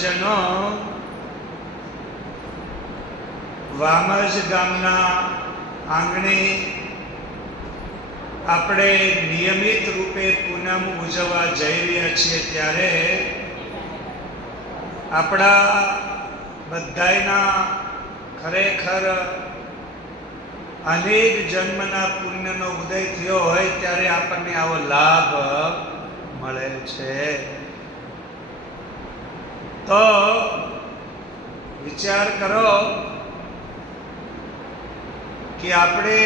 સજ્જનો, વામજ ગામના આંગણે આપણે નિયમિત રૂપે પૂનમ ઉજવવા જઈ રહ્યા છીએ, ત્યારે આપણા બધાયના ખરેખર અનેક જન્મના પુણ્યનો ઉદય થયો હોય ત્યારે આપણને આવો લાભ મળે છે. તો વિચાર કરો કે આપણે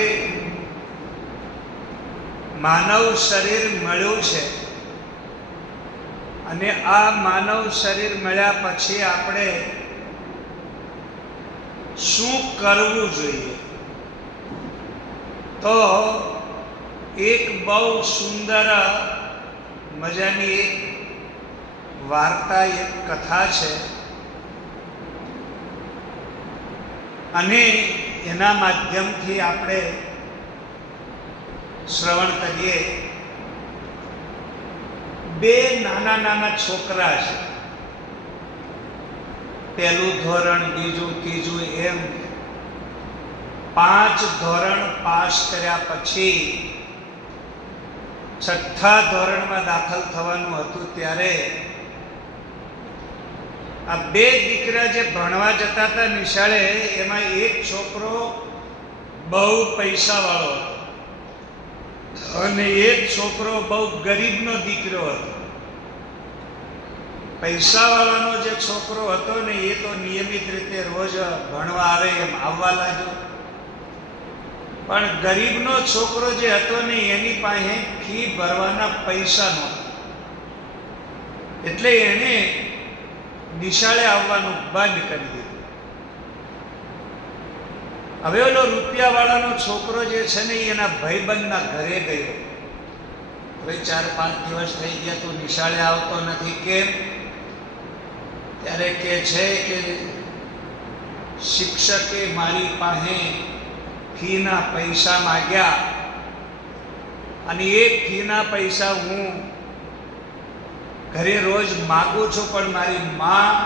માનવ શરીર મળ્યું છે અને આ માનવ શરીર મળ્યા પછી આપણે શું કરવું જોઈએ? તો એક બહુ સુંદર મજાની એક વાર્તા, એક કથા છે અને એના માધ્યમથી આપણે શ્રવણ કરીએ. બે નાના નાના છોકરા છે, પહેલું ધોરણ, બીજું, ત્રીજું, એમ 5 ધોરણ પાસ કર્યા પછી 6થા ધોરણમાં દાખલ થવાનું હતું, ત્યારે આ બે દીકરા જે ભણવા જતા હતા નિશાળે, એમાં એક છોકરો બહુ પૈસાવાળો હતો અને એક છોકરો બહુ ગરીબનો દીકરો હતો. પૈસાવાળાનો જે છોકરો હતો ને, એ તો નિયમિત રીતે રોજ ભણવા આવે એમ આવવા લાગ્યો, પણ ગરીબનો છોકરો જે હતો ને, એની પાસે ફી ભરવાના પૈસા નહોતા, એટલે એને નિશાળે આવવાનું બંધ કરી દીધું. હવે ઓલો રૂપિયાવાળાનો છોકરો જે છે ને, એના ભાઈબંધના ઘરે ગયો. હવે 4-5 દિવસ થઈ ગયા, તું નિશાળે આવતો નથી, કેમ? ત્યારે કે છે કે શિક્ષકે મારી પાસે ફીના પૈસા માગ્યા અને એ ફીના પૈસા હું ઘરે રોજ માગું છું, પણ મારી માં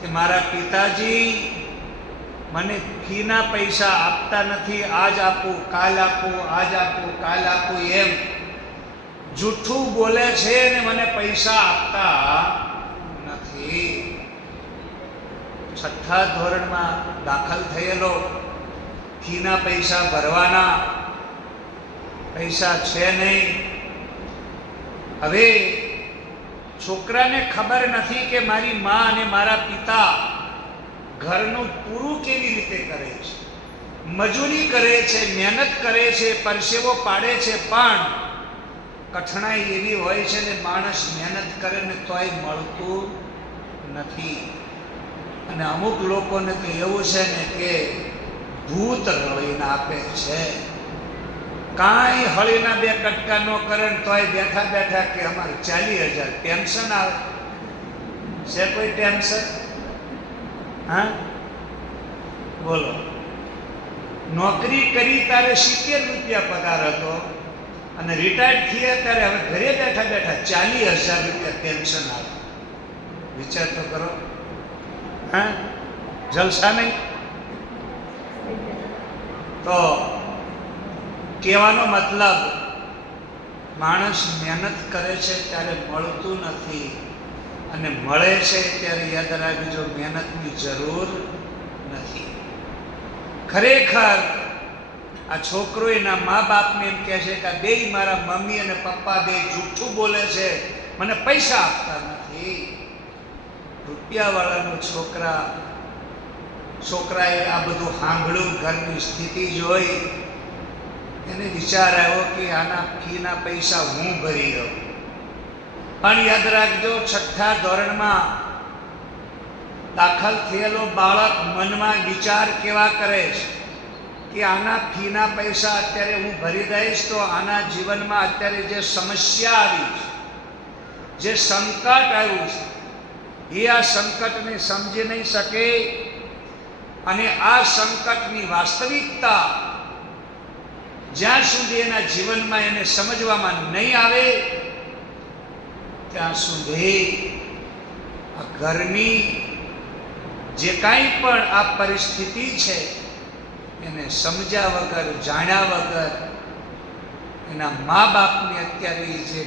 કે મારા પિતાજી મને ફીના પૈસા આપતા નથી. આજ આપું, કાલ આપું, આજ આપું, કાલ આપું, એમ જૂઠું બોલે છે અને મને પૈસા આપતા નથી. 6થા ધોરણમાં દાખલ થયેલો, ફીના પૈસા ભરવાના પૈસા છે નહીં. હવે છોકરાને ખબર નથી કે મારી મા અને મારા પિતા ઘરનું પૂરું કેવી રીતે કરે છે, મજૂરી કરે છે, મહેનત કરે છે, પરસેવો પાડે છે, પણ કઠણાઈ એવી હોય છે ને, માણસ મહેનત કરે ને તોય મળતું નથી. અને અમુક લોકોને તો એવું છે ને કે ભૂત રળીને આપે છે. કાંઈ હળીના 2 કટકા ન કરે ને તોય બેઠા બેઠા કે અમારે 40,000 પેન્શન આવે છે. કોઈ ટેન્શન? હા, બોલો. નોકરી કરી ત્યારે 70 રૂપિયા પગાર હતો અને રિટાયર્ડ થયા ત્યારે હવે ઘરે બેઠા બેઠા 40,000 રૂપિયા પેન્શન આવે. વિચાર તો કરો. હા, જલસા નહીં? તો કહેવાનો મતલબ, માણસ મહેનત કરે છે ત્યારે મળતું નથી, અને મળે છે ત્યારે યાદ રાખજો મહેનતની જરૂર નથી. ખરેખર આ છોકરો એના મા બાપને એમ કહે છે કે બે મારા મમ્મી અને પપ્પા બે જૂઠું બોલે છે, મને પૈસા આપતા નથી. રૂપિયાવાળાનો છોકરાએ આ બધું સાંભળ્યું, ઘરની સ્થિતિ જોઈ, એને વિચાર આવ્યો કે આના ફીના પૈસા હું ભરી દઉં. પણ યાદ રાખજો, 6થા ધોરણમાં દાખલ થયેલો બાળક મનમાં વિચાર કેવા કરે છે કે આના ફીના પૈસા અત્યારે હું ભરી દઈશ તો આના જીવનમાં અત્યારે જે સમસ્યા આવી છે, જે સંકટ આવ્યું છે, એ આ સંકટને સમજી નહીં શકે અને આ સંકટની વાસ્તવિકતા જ્યાં સુધી એના જીવનમાં એને સમજવામાં નહીં આવે ત્યાં સુધી આ ઘરની જે કાંઈ પણ આ પરિસ્થિતિ છે એને સમજ્યા વગર, જાણ્યા વગર એના મા બાપને અત્યારે જે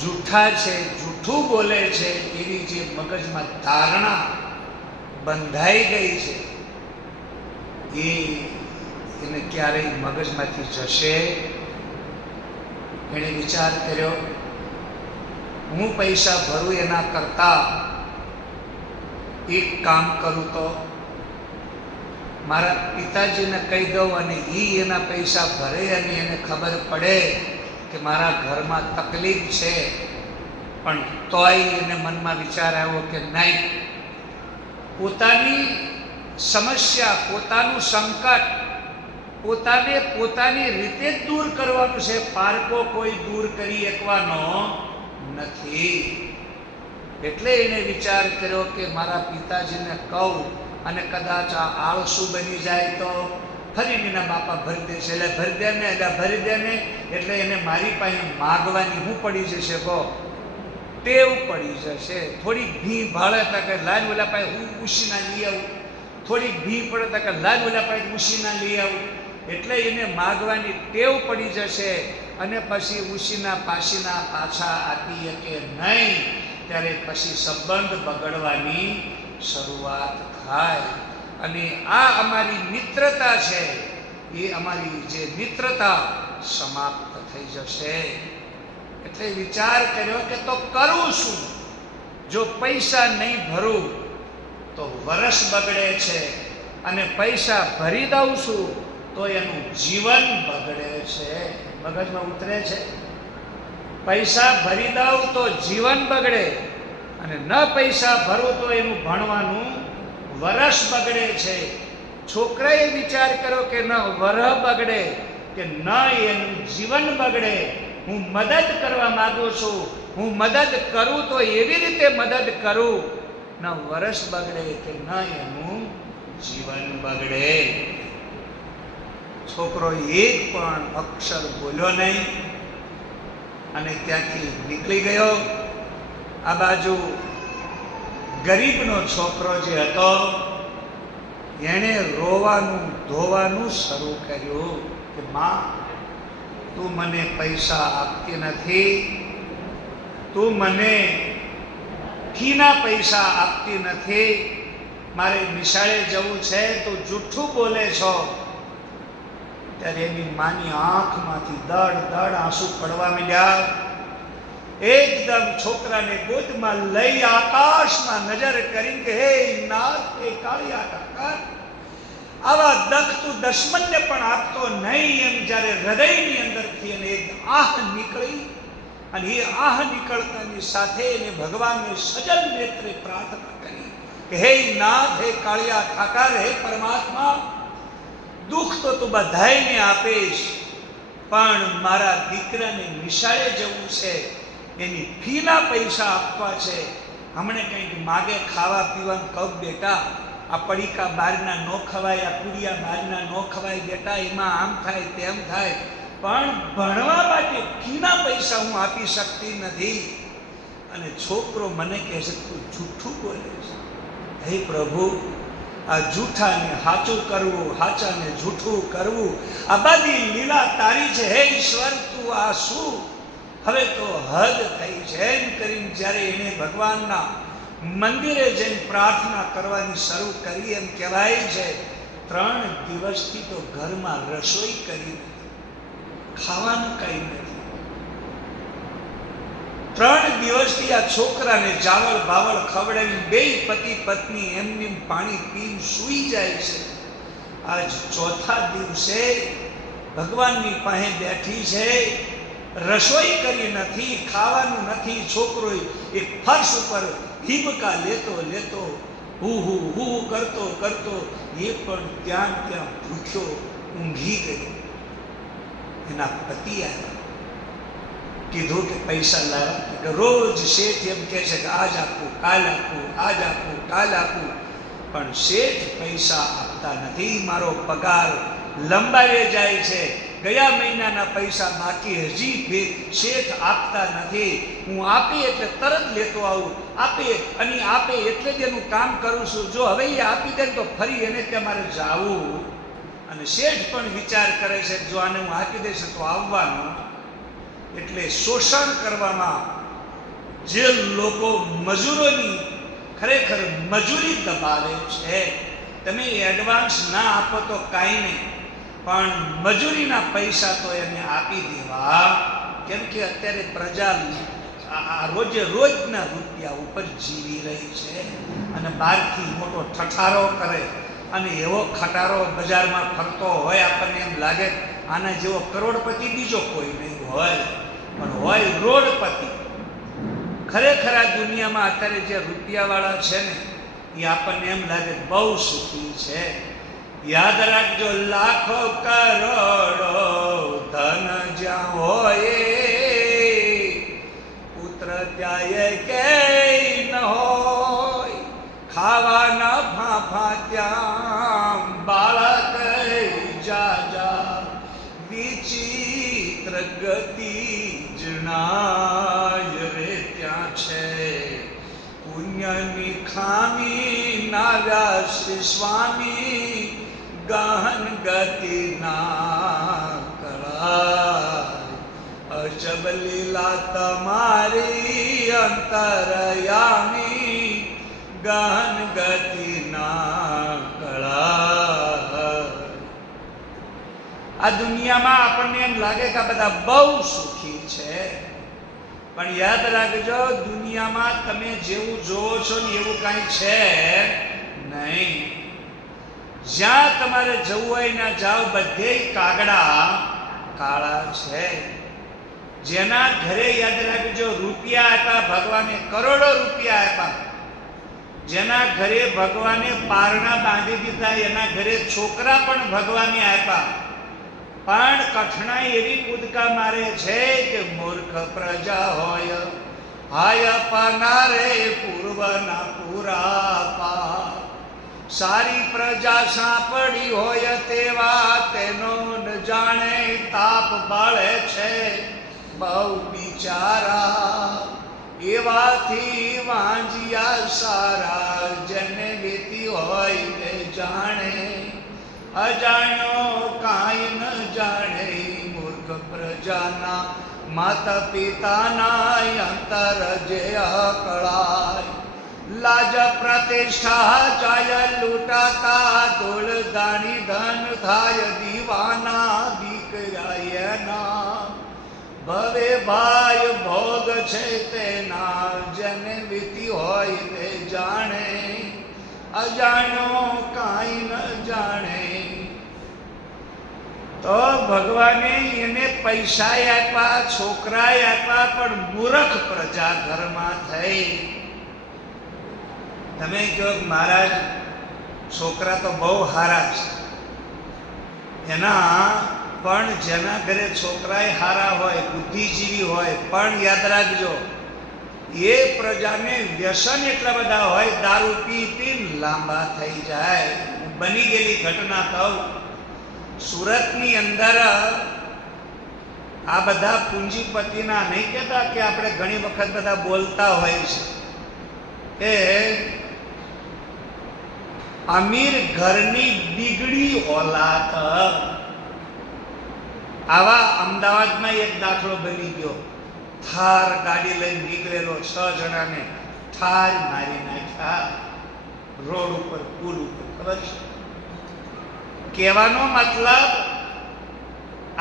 જૂઠા છે, જૂઠું બોલે છે, એવી જે મગજમાં ધારણા બંધાઈ ગઈ છે એને ક્યારેય મગજમાંથી જશે. એણે વિચાર કર્યો, હું પૈસા ભરું એના કરતાં એક કામ કરું તો મારા પિતાજીને કહી દઉં અને એ એના પૈસા ભરે અને એને ખબર પડે કે મારા ઘરમાં તકલીફ છે. પણ તોય એને મનમાં વિચાર આવ્યો કે નહીં, પોતાની સમસ્યા, પોતાનું સંકટ પોતાને પોતાની રીતે જ દૂર કરવાનું છે. પારકો કોઈ દૂર કરી શકવાનો નથી. એટલે એને વિચાર કર્યો કે મારા પિતાજીને કહું અને કદાચ આ આળસુ બની જાય તો ફરી એના બાપા ભરી દેશે, એટલે ભરી દે ને, એટલે ભરી દે ને, એટલે એને મારી પાસે માગવાની હું પડી જશે, કહો ટેવ પડી જશે. થોડીક ભી ભાળે તો કે લાલ ઓલા પાસે હું ઉછીના લઈ આવું, થોડીક ભી પડે તો કે લાલ ઓલા પાસે ઉછીના લઈ આવું, એટલે એને માગવાની ટેવ પડી જશે. અને પછી ઉછીના પાસીના પાછા આપી શકે નહીં, ત્યારે પછી સંબંધ બગડવાની શરૂઆત થાય. અને આ અમારી મિત્રતા છે, એ અમારી જે મિત્રતા સમાપ્ત થઈ જશે. એટલે વિચાર કર્યો કે તો કરું શું? જો પૈસા નહીં ભરું તો વરસ બગડે છે, અને પૈસા ભરી દઉં છું તો એનું જીવન બગડે છે. મગજમાં ઉતરે છે, પૈસા ભરી દઉં તો જીવન બગડે, અને ન પૈસા ભરું તો એનું ભણવાનું વરસ બગડે છે. છોકરાએ વિચાર કર્યો કે ન વરહ બગડે કે ન એનું જીવન બગડે. હું મદદ કરવા માંગુ છું, હું મદદ કરું તો એવી રીતે મદદ કરું, ન વરસ બગડે કે ન એનું જીવન બગડે. છોકરો એક પણ અક્ષર બોલ્યો નહીં અને ત્યાંથી નીકળી ગયો. આ બાજુ ગરીબનો છોકરો જે હતો એણે રોવાનું ધોવાનું શરૂ કર્યું કે માં, તું મને પૈસા આપતી નથી, તું મને ફીના પૈસા આપતી નથી, મારે નિશાળે જવું છે, તું જૂઠું બોલે છો. ત્યારે એની માની આંખમાંથી દડ દડ આંસુ પડવા માંડ્યા. એકદમ છોકરાને ગોદમાં લઈ આકાશમાં નજર કરીને કે હે નાથ, હે કાળિયા ઠાકર, આવા દખ તું દુશ્મનને પણ આપતો નહીં. એમ જ્યારે હૃદયની અંદરથી એને એક આહ નીકળી, અને એ આહ નીકળતાની સાથે એને ભગવાનને સજલ નેત્રે પ્રાર્થના કરી કે હે નાથ, હે કાળિયા ઠાકર, હે પરમાત્મા, દુઃખ તો તું બધાયને આપીશ, પણ મારા દીકરાને નિશાળે જવું છે, એની ફીના પૈસા આપવા છે. હમણે કંઈક માગે ખાવા પીવાનું કહું, બેટા આ પડીકા બહારના ન ખવાય, આ પૂરિયા બહારના ન ખવાય બેટા, એમાં આમ થાય તેમ થાય, પણ ભણવા માટે ફીના પૈસા હું આપી શકતી નથી. અને છોકરો મને કહે છે તું જૂઠું બોલે છે. હે પ્રભુ, આ જૂઠાને સાચું કરવું, સાચાને જૂઠું કરવું, આ બધી લીલા તારી છે. હે ઈશ્વર, તું આ શું? હવે તો હદ થઈ છે. એમ કરીને જ્યારે એને ભગવાનના મંદિરે જઈને પ્રાર્થના કરવાની શરૂ કરી, એમ કહેવાય છે 3 દિવસથી તો ઘરમાં રસોઈ કરી નથી, ખાવાનું કંઈ નથી. 3 દિવસથી આ છોકરાને ચાવલ બાવળ ખવડાવી બે પતિ પત્ની એમની પાણી પીને સૂઈ જાય છે. આજ ચોથા દિવસે ભગવાનની પાસે બેઠી છે, રસોઈ કરી નથી, ખાવાનું નથી. છોકરો એક ફર્શ ઉપર હિબકા લેતો લેતો હું કરતો કરતો એ પણ ત્યાં ભૂખ્યો ઊંઘી ગયો. એના પતિ આવ્યા, કીધું કે પૈસા લાવ્યા. રોજ શેઠ એમ કહે છે કે આજ આપું, કાલ આપું, આજ આપું, કાલ આપું, પણ શેઠ પૈસા આપતા નથી. મારો પગાર લંબાવે જાય છે, ગયા મહિનાના પૈસા બાકી હજી શેઠ આપતા નથી, હું આપી એટલે તરત લેતો આવું, આપે એટલે જ એનું કામ કરું છું. જો હવે એ આપી દે તો ફરી એને ત્યાં મારે જાવું. અને શેઠ પણ વિચાર કરે છે જો આને હું આપી દઈશ તો આવવાનું. એટલે શોષણ કરવામાં જે લોકો મજૂરોની ખરેખર મજૂરી દબાવે છે, તમે એડવાન્સ ના આપો તો કાંઈ નહીં, પણ મજૂરીના પૈસા તો એને આપી દેવા. કેમ કે અત્યારે પ્રજા રોજે રોજના રૂપિયા ઉપર જીવી રહી છે અને બહારથી મોટો ઠઠારો કરે અને એવો ખટારો બજારમાં ફરતો હોય, આપણને એમ લાગે આના જેવો કરોડપતિ બીજો કોઈ નહીં હોય, પણ હોય રોડપતિ. ખરેખર આ દુનિયામાં અત્યારે જે રૂપિયાવાળા છે ને એ આપણને એમ લાગે બહુ સુખી છે. યાદ રાખજો, લાખો કરોડો ધન જ્યાં હોય, પુત્ર ત્યાં કે ન હોય, ખાવાના ફાંફા ત્યાં બાળક જાજા, વિચિત્ર ગતિ જણાય રે ત્યાં છે. પુણ્યની ખામી નાવ્યા શ્રી સ્વામી, ગહન ગતિના કળાય. અજબ લીલા તમારી અંતરયામી, ગહન ગતિના કળાય. આ દુનિયામાં આપણને એમ લાગે કે આ બધા બહુ સુખી છે, પણ યાદ રાખજો દુનિયામાં તમે જેવું જોવો છો ને એવું કાંઈ છે નહીં. જ્યાં તમારે જવું હોય ના જાઓ, બધે કાગડા કાળા છે. જેના ઘરે યાદ રાખજો રૂપિયા આપ્યા ભગવાને, કરોડો રૂપિયા આપ્યા, જેના ઘરે ભગવાને પારણા બાંધી દીધા, એના ઘરે છોકરા પણ ભગવાને આપ્યા, પણ કઠણાઈ એવી કૂદકા મારે છે કે મૂર્ખ પ્રજા હોય, હાય પાનારે પૂર્વના પુરાપા. સારી પ્રજા સાંપડી હોય તેવા તેનો ન જાણે, તાપ બાળે છે બહુ બિચારા. એવાથી વાંજિયા સારા, જેને વીતી હોય તે જાણે, અજાણ્યો કાંઈ ન જાણે. મૂર્ખ પ્રજાના માતા પિતાના અંતર જે અકળાય, લાજ પ્રતિષ્ઠા જાય લૂંટાતા, ધૂળ દાણી ધન થાય દીવાના દીકરાયના. ભવે ભાઈ ભોગ છે તેના, જેને વીતી હોય તે જાણે, અજાણ્યો કાંઈ ન જાણે. તો ભગવાને એને પૈસા આપ્યા, છોકરા આપ્યા, પણ મૂર્ખ પ્રજા ઘરમાં થઈ. તમે કહો મહારાજ છોકરા તો બહુ સારા છે, એના પણ જેના ઘરે છોકરાએ સારા હોય, બુદ્ધિજીવી હોય, પણ યાદ રાખજો એ પ્રજાને વ્યસન એટલા બધા હોય, દારૂ પી પી લાંબા થઈ જાય. બની ગયેલી ઘટના કહું, સુરતની અંદર આ બધા પૂંજીપતિના, નહીં કહેતા કે આપણે ઘણી વખત બધા બોલતા હોય છે કે અમીર ઘરની બિગડી ઓલાદ. આવા અમદાવાદમાં એક દાખલો બની ગયો. થાર ગાડી લઈને નીકળેલો 6 જણાને ઠાર મારી નાખ્યા રોડ ઉપર, પુલ ઉપર. ખબર છે? કહેવાનો મતલબ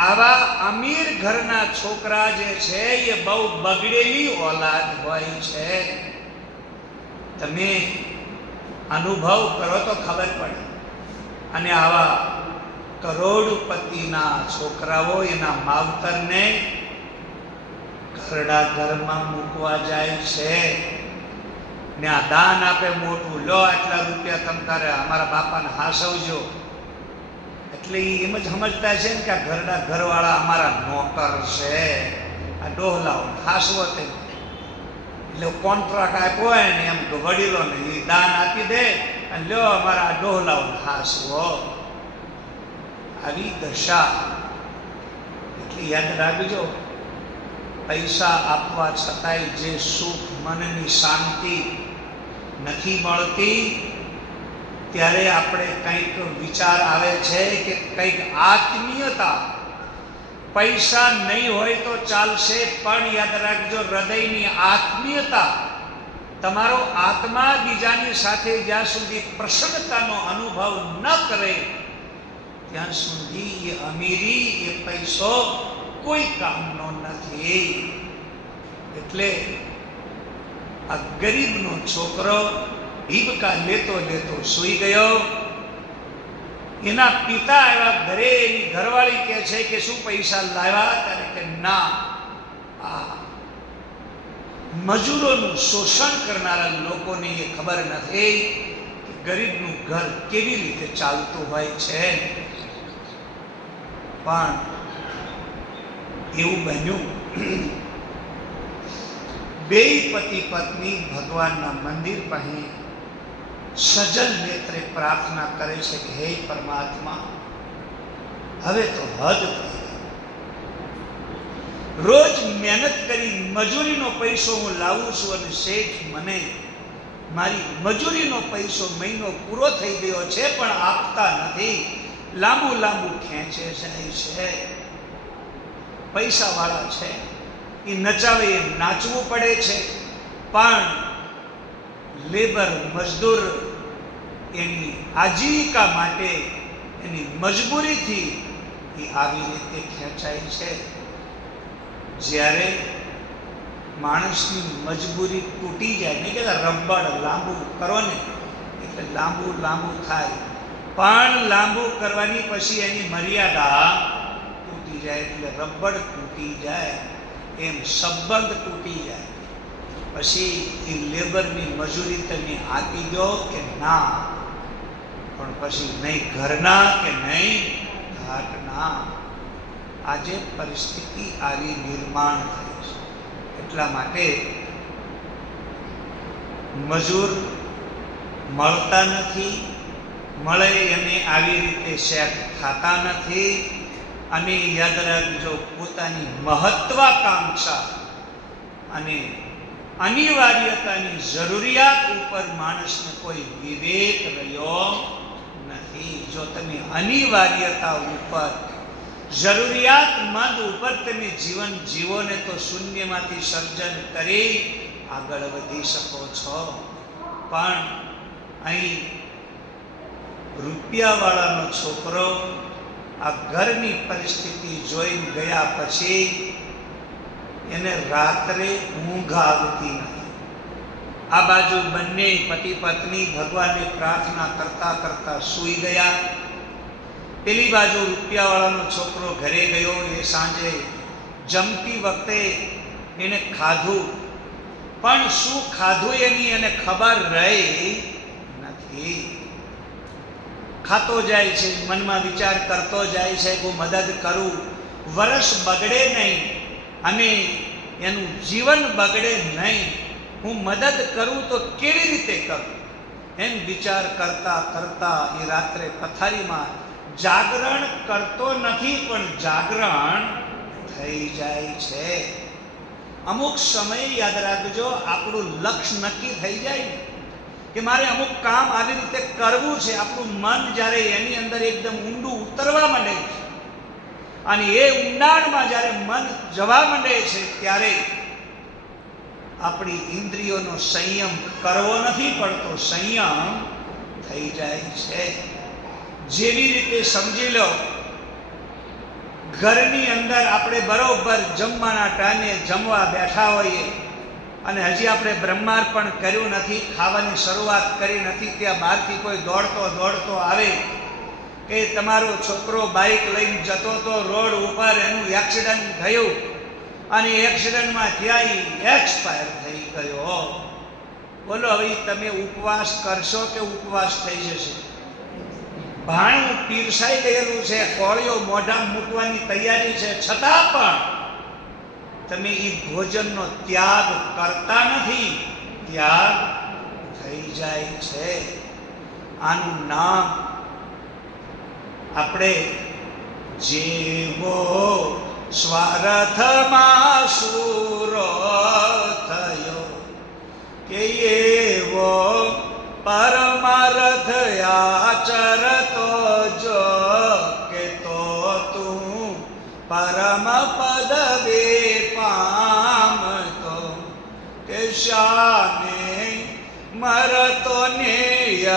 આવા અમીર ઘરના છોકરા જે છે એ બહુ બગડેલી ઓલાદ હોય છે. તમે અનુભવ કરો તો ખબર પડે. અને આવા કરોડપતિના છોકરાઓ એના માવતરને ઘરડા ઘરમાં મૂકવા જાય છે ને આ દાન આપે મોટું, લો આટલા રૂપિયા તમ તારે અમારા બાપાને હાસવજો. એટલે એમ જ સમજતા છે ને કે આ ઘરડા ઘરવાળા અમારા નોકર છે, આ ડોહલાઓ હાસવો તે. એટલે કોન્ટ્રાક્ટ આપ્યો હોય ને એમ વડીલોને એ દાન આપી દે અને લ્યો અમારા ડોહલાઓ હાસવો. આવી દશા. એટલે યાદ રાખજો, પૈસા આપવા છતાંય જે સુખ, મનની શાંતિ નથી મળતી, ત્યારે આપણે કંઈક વિચાર આવે છે કે કંઈક આત્મીયતા, પૈસા નહીં હોય તો ચાલશે, પણ યાદ રાખજો હૃદયની આત્મીયતા, તમારો આત્મા બીજાની સાથે જ્યાં સુધી પ્રસન્નતાનો અનુભવ ન કરે ત્યાં સુધી એ અમીરી, એ પૈસો કોઈ કામનો નથી. એટલે આ ગરીબનો છોકરો હિબકા લેતો લેતો સૂઈ ગયો. એના પિતા આવ્યા ઘરે, એની ઘરવાળી કહે છે કે શું પૈસા લાવ્યા? ત્યારે કે ના, આ મજૂરોનું શોષણ કરનારા લોકોને એ ખબર નથી કે ગરીબનું ઘર કેવી રીતે ચાલતું હોય છે. પણ એવું બન્યું, બે પતિ પત્ની ભગવાનના મંદિર પાસે સજલ નેત્રે પ્રાર્થના કરે છે કે હે પરમાત્મા, હવે તો હદ થઈ ગઈ. રોજ મહેનત કરી મજૂરીનો પૈસો હું લાવું છું અને શેઠ મને મારી મજૂરીનો પૈસો મહિનો પૂરો થઈ ગયો છે પણ આપતા નથી, લાંબુ લાંબુ ખેંચે જાય છે. પૈસાવાળા છે, એ નચાવે એમ નાચવું પડે છે, પણ લેબર મજદૂર એની આજીવિકા માટે એની મજબૂરીથી એ આવી રીતે ખેંચાય છે. જ્યારે માણસની મજબૂરી તૂટી જાય, નહીં કહેતા રબડ લાંબુ કરો ને એટલે લાંબુ લાંબુ થાય, પણ લાંબુ કરવાની પછી એની મર્યાદા તૂટી જાય, એટલે રબડ તૂટી જાય એમ સંબંધ તૂટી જાય. પછી એ લેબરની મજૂરી તમે આપી દો કે ના, પણ પછી નહીં ઘરના કે નહીં ઘાટના. આજે પરિસ્થિતિ આવી નિર્માણ થઈ છે. એટલા માટે મજૂર મળતા નથી, મળે એને આવી રીતે સેટ થતા નથી. અને યાદ રાખજો, પોતાની મહત્વાકાંક્ષા અને અનિવાર્યતાની જરૂરિયાત ઉપર માણસને કોઈ વિવેક રહ્યો નથી. જો તમે અનિવાર્યતા ઉપર, જરૂરિયાતમંદ ઉપર તમે જીવન જીવો ને તો શૂન્યમાંથી સર્જન કરી આગળ વધી શકો છો. પણ અહીં રૂપિયાવાળાનો છોકરો આ ઘરની પરિસ્થિતિ જોઈને ગયા પછી એને રાત્રે ઊંઘ આવતી નથી. આ બાજુ બંને પતિ પત્ની ભગવાનને પ્રાર્થના કરતા કરતા સૂઈ ગયા. પેલી બાજુ રૂપિયાવાળાનો છોકરો ઘરે ગયો. એ સાંજે જમતી વખતે એને ખાધું, પણ શું ખાધું એની એને ખબર રહી નથી. ખાતો જાય છે, મનમાં વિચાર કરતો જાય છે કે હું મદદ કરું, વર્ષ બગડે નહીં અને એનું જીવન બગડે નહીં, હું મદદ કરું તો કેવી રીતે કરું, એમ વિચાર કરતા કરતા એ રાત્રે પથારીમાં જાગરણ કરતો નથી પણ જાગરણ થઈ જાય છે. અમુક સમય યાદ રાખજો, આપણું લક્ષ્ય નક્કી થઈ જાય કે મારે અમુક કામ આવી રીતે કરવું છે, આપણું મન જ્યારે એની અંદર એકદમ ઊંડું ઉતરવા માંડે છે અને એ ઊંડાણમાં જ્યારે મન જવા માંડે છે ત્યારે આપણી ઇન્દ્રિયોનો સંયમ કરવો નથી પડતો, સંયમ થઈ જાય છે. જેવી રીતે સમજી લો, ઘરની અંદર આપણે બરોબર જમવાના ટાઈમે જમવા બેઠા હોઈએ અને હજી આપણે બ્રહ્માર્પણ કર્યું નથી, ખાવાની શરૂઆત કરી નથી, ત્યાં બહારથી કોઈ દોડતો દોડતો આવે કે તમારો છોકરો બાઇક લઈને જતો તો રોડ ઉપર, એનું એક્સિડન્ટ થયું અને એક્સિડન્ટમાં ત્યાં એક્સપાયર થઈ ગયો. બોલો હવે તમે ઉપવાસ કરશો કે ઉપવાસ થઈ જશે? ભાણું પીરસાઈ ગયેલું છે, કોળીઓ મોઢા મૂકવાની તૈયારી છે, છતાં પણ તમે એ ભોજનનો ત્યાગ કરતા નથી, ત્યાગ થઈ જાય છે. આનું નામ આપણે જેવો સ્વાર્થમાં સુરો થયો કે એવો પરમાર્થ આચરતો જો કે તો તું પરમ પદવે પામતો કે શાને મરતો ને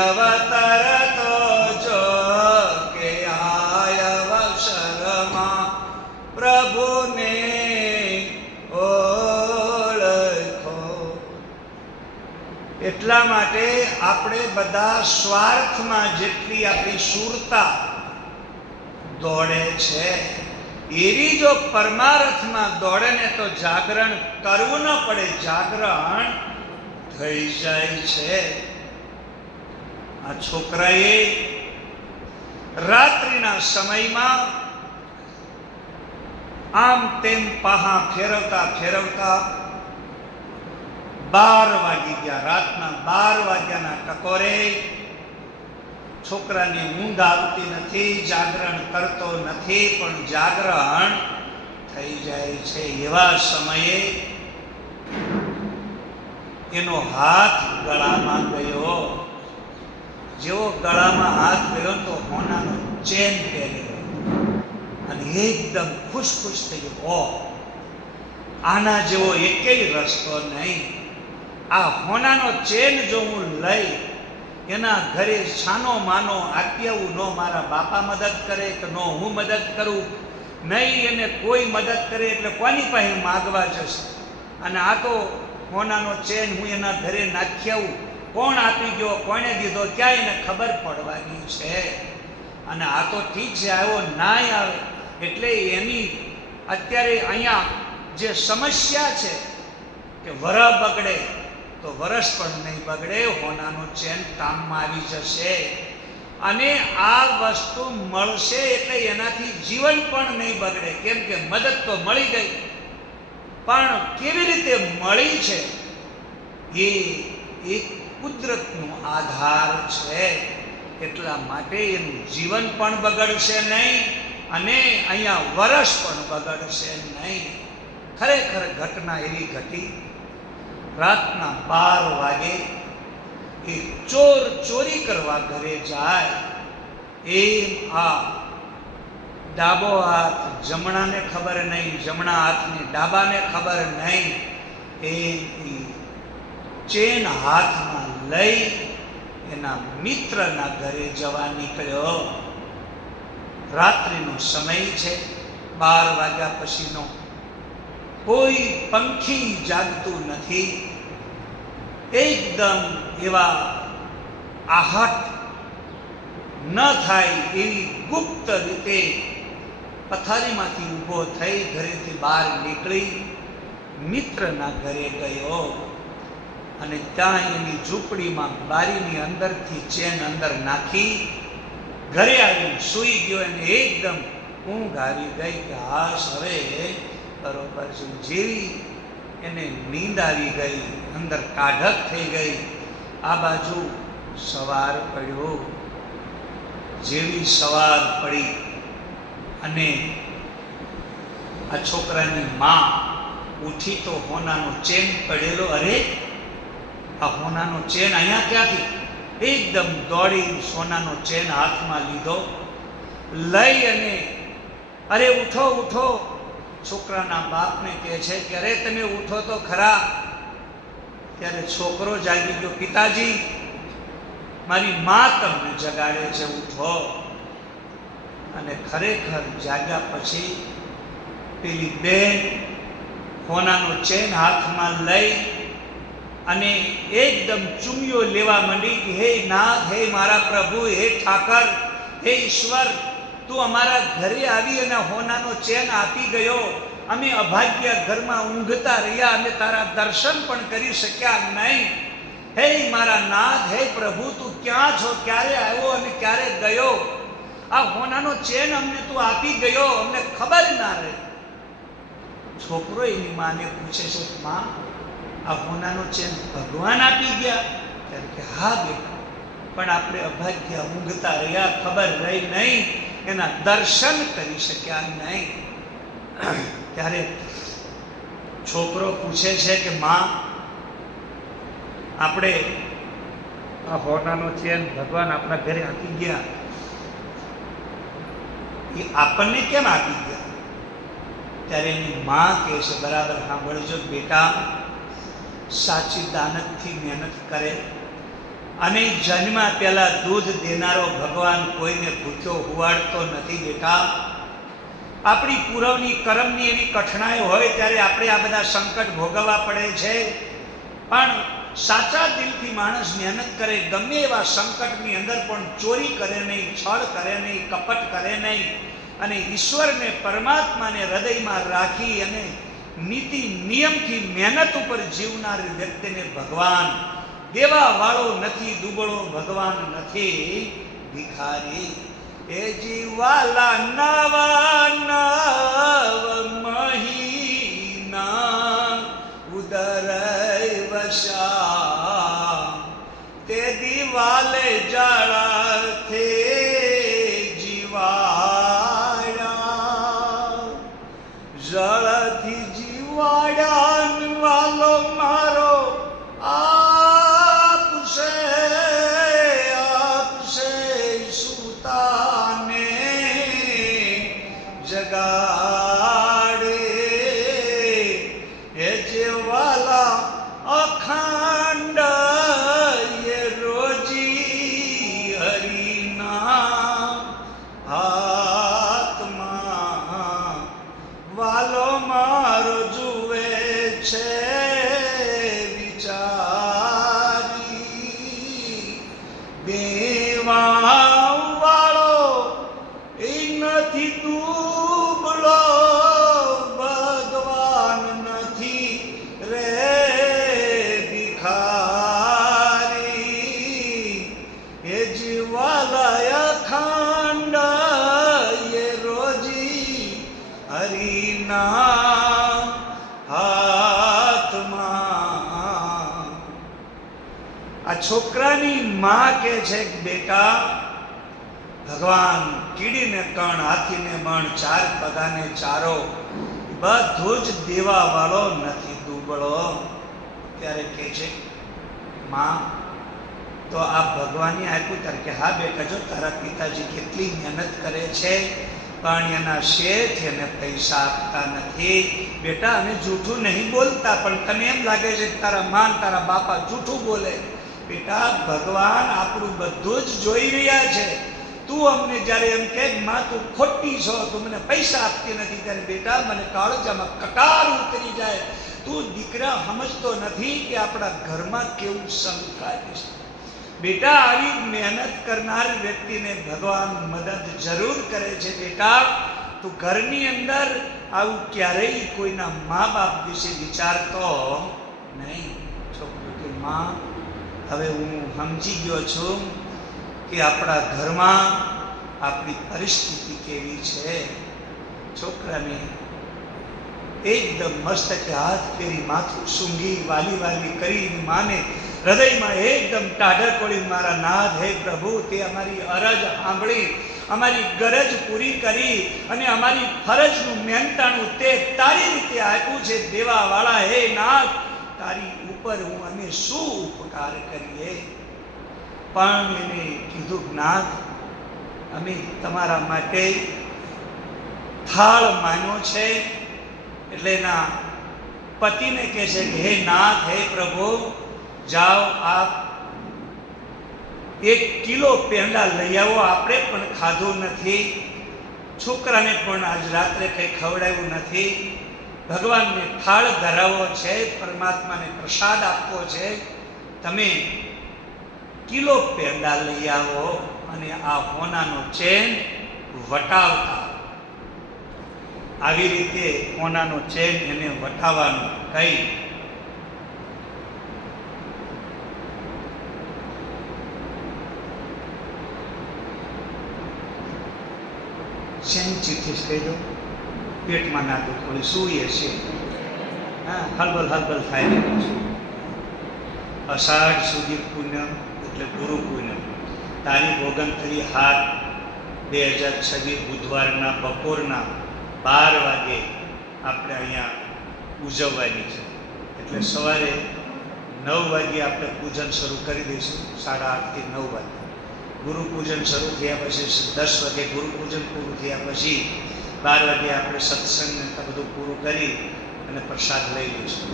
અવતરતો જો કે આય અવસરમાં પ્રભુને ઓળખો. એટલા માટે આપણે બધા સ્વાર્થમાં જેટલી આપણી શૂરતા દોડે છે એવી જો પરમાર્થમાં દોડે ને તો જાગરણ કરવું ન પડે, જાગરણ થઈ જાય છે. આ છોકરાએ રાત્રિના સમયમાં આમ તેમ પાહા ફેરવતા ફેરવતા 12 વાગી ગયા. રાતના 12 વાગ્યાના ટકોરે છોકરાની ઊંઘ આવતી નથી, જાગરણ કરતો નથી, પણ જાગરણ થઈ જાય છે. એવા સમયે એનો હાથ ગળામાં ગયો. જેવો ગળામાં હાથ ગયો તો હોનાનો ચેન પહેરેલો અને એકદમ ખુશ ખુશ થઈ ગયો. આના જેવો એકેય રસ્તો નહીં. આ હોનાનો ચેન જો હું લઈ એના ઘરે છાનો માનો આપી આવું, નો મારા બાપા મદદ કરે કે નો હું મદદ કરું, નહીં એને કોઈ મદદ કરે એટલે કોની પાસે માગવા જશે. અને આ તો હોનાનો ચેન હું એના ઘરે નાખી આવું, કોણ આપી ગયો, કોણે દીધો, ક્યાં એને ખબર પડવાની છે. અને આ તો ઠીક છે, આવ્યો નાય આવે એટલે એની અત્યારે અહીંયા જે સમસ્યા છે કે વરહ બગડે તો વરસ પણ નહીં બગડે, હોનાનો ચેન કામમાં આવી જશે. અને આ વસ્તુ મળશે એટલે એનાથી જીવન પણ નહીં બગડે, કેમ કે મદદ તો મળી ગઈ, પણ કેવી રીતે મળી છે એ એક કુદરતનો આધાર છે. એટલા માટે એનું જીવન પણ બગડશે નહીં અને અહીંયા વરસ પણ બગડશે નહીં. ખરેખર ઘટના એવી ઘટી. રાતના 12 વાગે એક ચોર ચોરી કરવા ઘરે જાય. એમ આ ડાબો હાથ જમણાને ખબર નહીં, જમણા હાથને ડાબાને ખબર નહીં, એ ચેન હાથમાં લઈ એના મિત્રના ઘરે જવા નીકળ્યો. રાત્રિનો સમય છે, 12 વાગ્યા પછીનો. કોઈ પંખી જાગતું નથી. એકદમ એવા આહટ ન થાય એવી ગુપ્ત રીતે પથારીમાંથી ઊભો થઈ ઘરેથી બહાર નીકળી મિત્રના ઘરે ગયો અને ત્યાં એની ઝૂંપડીમાં બારીની અંદરથી ચેન અંદર નાખી ઘરે આવીને સૂઈ ગયો. અને એકદમ ઊંઘ આવી ગઈ કે હાશ હવે બરોબર છે. જેવી એને નીંદ આવી ગઈ, અંદર કાઢક થઈ ગઈ, આ બાજુ સવાર પડ્યો. જેવી સવાર પડી અને આ છોકરાની માં ઉઠી તો હોનાનો ચેન પડેલો. અરે આ હોનાનો ચેન અહીંયા ક્યાંથી? એકદમ દોડી સોનાનો ચેન હાથમાં લીધો, લઈ અને અરે ઉઠો ઉઠો, છોકરાના બાપને કહે છે કે અરે તમે ઉઠો તો ખરા. ત્યારે છોકરો જાગી ગયો, પિતાજી મારી માં તમને જગાડે છે, ઉઠો. અને ખરેખર જાગ્યા પછી પેલી બેન હોનાનો ચેન હાથમાં લઈ અને એકદમ ચુમીઓ લેવા માંડી કે હે નાથ, હે મારા પ્રભુ, હે ઠાકર, હે ઈશ્વર, તું અમારા ઘરે આવી અને હોનાનો ચેન આપી ગયો. અમે અભાગ્ય ઘરમાં ઊંઘતા રહ્યા, અમે તારા દર્શન પણ કરી શક્યા નહીં. હે મારા નાથ, હે પ્રભુ, તું ક્યાં છો, ક્યારે આવ્યો અને ક્યારે ગયો? આ હોનાનો ચેન અમને તું આપી ગયો, અમને ખબર ના રહી. છોકરો એની માને પૂછે છે, માં આ હોનાનો ચેન ભગવાન આપી ગયા? ત્યારે કે હા બેટા, પણ આપણે અભાગ્ય ઊંઘતા રહ્યા, ખબર રહી નહીં, એના દર્શન કરી શક્યા નહીં. ત્યારે છોકરો પૂછે છે કે માં, આપણે આ હોનાનો ચેન ભગવાન આપણા ઘરે આપી ગયા, એ આપણને કેમ આપી ગયા? ત્યારે એની માં કહે છે, બરાબર સાંભળજો બેટા, સાચી દાનતથી મહેનત કરે અને જન્મ પહેલા દૂધ દેનારો ભગવાન કોઈને ભૂખ્યો હુવાડતો નથી બેટા. આપણી પુરવની કર્મની એવી કઠણાઈ હોય ત્યારે આપણે આ બધા સંકટ ભોગવવા પડે છે, પણ સાચા દિલથી માણસ મહેનત કરે, ગમે એવા સંકટની અંદર પણ ચોરી કરે નહીં, છળ કરે નહીં, કપટ કરે નહીં, અને ઈશ્વરને પરમાત્માને હૃદયમાં રાખી અને નીતિ નિયમથી મહેનત ઉપર જીવનાર વ્યક્તિને ભગવાન દેવા વાળો નથી, દુબળો ભગવાન નથી, ભિખારી. એ જીવાલા નવા નવ મહિના ઉદરય વશા, તે દિવાલે જળથે જીવાડા, જળથી જીવાડા વાલો મારો આપશે સુતાને જગાડે. એ જેવાલા અખંડ એ રોજી હરિના હાથમાં, વાલો મારો જુએ છે વિચારી. દેવા વાળો એ નથી દુબળો ભગવાન નથી રે ભિખારી. એ જીવાલય ખંડ એ રોજી હરિના હાથમાં. આ છોકરાની માં કે છે કે બેટા, ભગવાન કીડીને કણ, હાથીને મણ, ચાર પગાને ચારો, બધું જ દેવા વાળો નથી, દુબળો. ત્યારે કે છે માં, તો આ ભગવાને આપ્યું? ત્યારે કે હા બેટા, જો તારા પિતાજી કેટલી મહેનત કરે છે, પણ એના શેઠ એને પૈસા આપતા નથી. બેટા, અમે જૂઠું નહીં બોલતા, પણ તને એમ લાગે છે કે તારા માન તારા બાપા જૂઠું બોલે. બેટા, ભગવાન આપણું બધું જ જોઈ રહ્યા છે. તું અમને જ્યારે એમ કે માં તું ખોટી છો, તું મને પૈસા આપતી નથી, ત્યારે બેટા મને કાળજામાં કટાર ઉતરી જાય. તું દીકરા સમજતો નથી કે આપણા ઘરમાં કેવું સંસ્કાર છે. બેટા, આવી મહેનત કરનાર વ્યક્તિને ભગવાન મદદ જરૂર કરે છે. બેટા, તું ઘરની અંદર આવું ક્યારેય કોઈના મા બાપ વિશે વિચારતો નહીં. છોકરો કે માં, હવે હું સમજી ગયો છું કે આપણા ઘરમાં આપણી પરિસ્થિતિ કેવી છે. છોકરાને એકદમ મસ્તકે હાથ ફેરી, માથું સૂંઘી, વાલી વાલી કરી માને હૃદયમાં એકદમ ટાઢક પડી, મારા નાથ હે પ્રભુ, તે અમારી અરજ સાંભળી, અમારી ગરજ પૂરી કરી અને અમારી ફરજનું મહેનતાણું તે તારી રીતે આપ્યું છે. દેવાવાળા હે નાથ, તારી ઉપર હું અમે શું ઉપકાર કરીએ? પણ એને કીધું, નાથ, અમે તમારા માટે થાળ માન્યો છે. એટલે એના પતિને કહે છે કે હે નાથ, હે પ્રભુ, જાઓ આપ 1 કિલો પેંડા લઈ આવો, આપણે પણ ખાધું નથી, છોકરાને પણ આજ રાત્રે કંઈ ખવડાવ્યું નથી. ભગવાનને થાળ ધરાવવો છે, પરમાત્માને પ્રસાદ આપવો છે, તમે કિલો પેંડા લઈ આવો અને આ હોનાનો ચેન વટાવતા. આવી રીતે હોનાનો ચેન એને વટાવવાનું કહી શેની ચિઠ્ઠી કહી દઉં, પેટમાં નાખું, થોડી સૂઈએ છે, હા, હલબલ હલબલ થાય રહ્યું છે. અષાઢ સુધી પૂનમ એટલે ગુરુ પૂનમ, તારીખ 29/7/2026 બુધવારના બપોરના 12 વાગે આપણે અહીંયા ઉજવવાની છે. એટલે સવારે 9 વાગ્યે આપણે પૂજન શરૂ કરી દઈશું. 8:30 થી 9 વાગે ગુરુ પૂજન શરૂ થયા પછી 10 વાગે ગુરુ પૂજન પૂરું થયા પછી 12 વાગે આપણે સત્સંગ બધું પૂરું કરી અને પ્રસાદ લઈ લઈશું.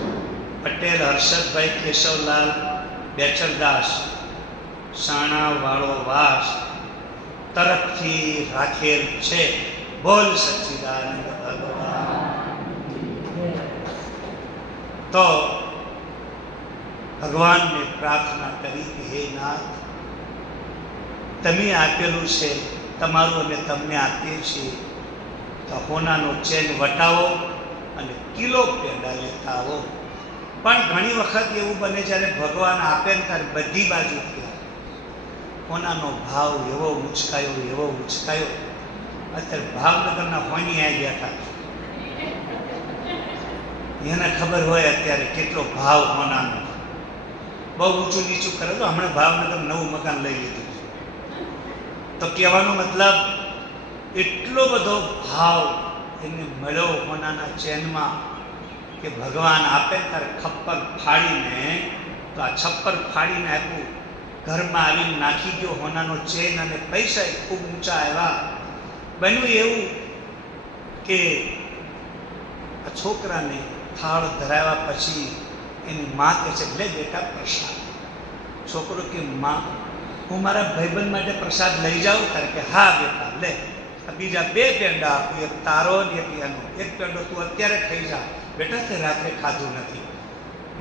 પટેલ હર્ષદભાઈ કેશવલાલ બેચરદાસ સાણા વાળો વાસ તરફથી રાખેલ છે. બોલ સચ્ચિદાનંદ ભગવાન. તો ભગવાનને પ્રાર્થના કરી કે હે નાથ, તમે આપેલું છે, તમારું અમે તમને આપીએ છીએ, તો હોનાનો ચેન વટાવો અને કિલો પેંડા લેતા આવો. પણ ઘણી વખત એવું બને જ્યારે ભગવાન આપે ને ત્યારે બધી બાજુથી હોનાનો ભાવ એવો ઉંચકાયો. અત્યારે ભાવનગરના હોની આવી ગયા હતા, એને ખબર હોય અત્યારે કેટલો ભાવ હોનાનો. બહુ ઊંચું નીચું કરે તો હમણાં ભાવનગર નવું મકાન લઈ લીધું. તો કહેવાનો મતલબ એટલો બધો ભાવ એને મળ્યો હોનાના ચેનમાં કે ભગવાન આપે ત્યારે ખપ્પર ફાડીને, તો આ છપ્પર ફાડીને આપ્યું, ઘરમાં આવીને નાખી ગયો હોનાનો ચેન અને પૈસા ખૂબ ઊંચા આવ્યા. બન્યું એવું કે આ છોકરાને થાળ ધરાવ્યા પછી એની મા કહે છે, લે બેટા પ્રસાદ. છોકરો કે માં, હું મારા ભાઈબંધ માટે પ્રસાદ લઈ જાઉં? ત્યારે કે હા બેટા લે, બીજા 2 પેંડા આપું, એક તારો ને એક એનો. એક પેંડો તું અત્યારે ખાઈ જા બેટા, તે રાત્રે ખાધું નથી.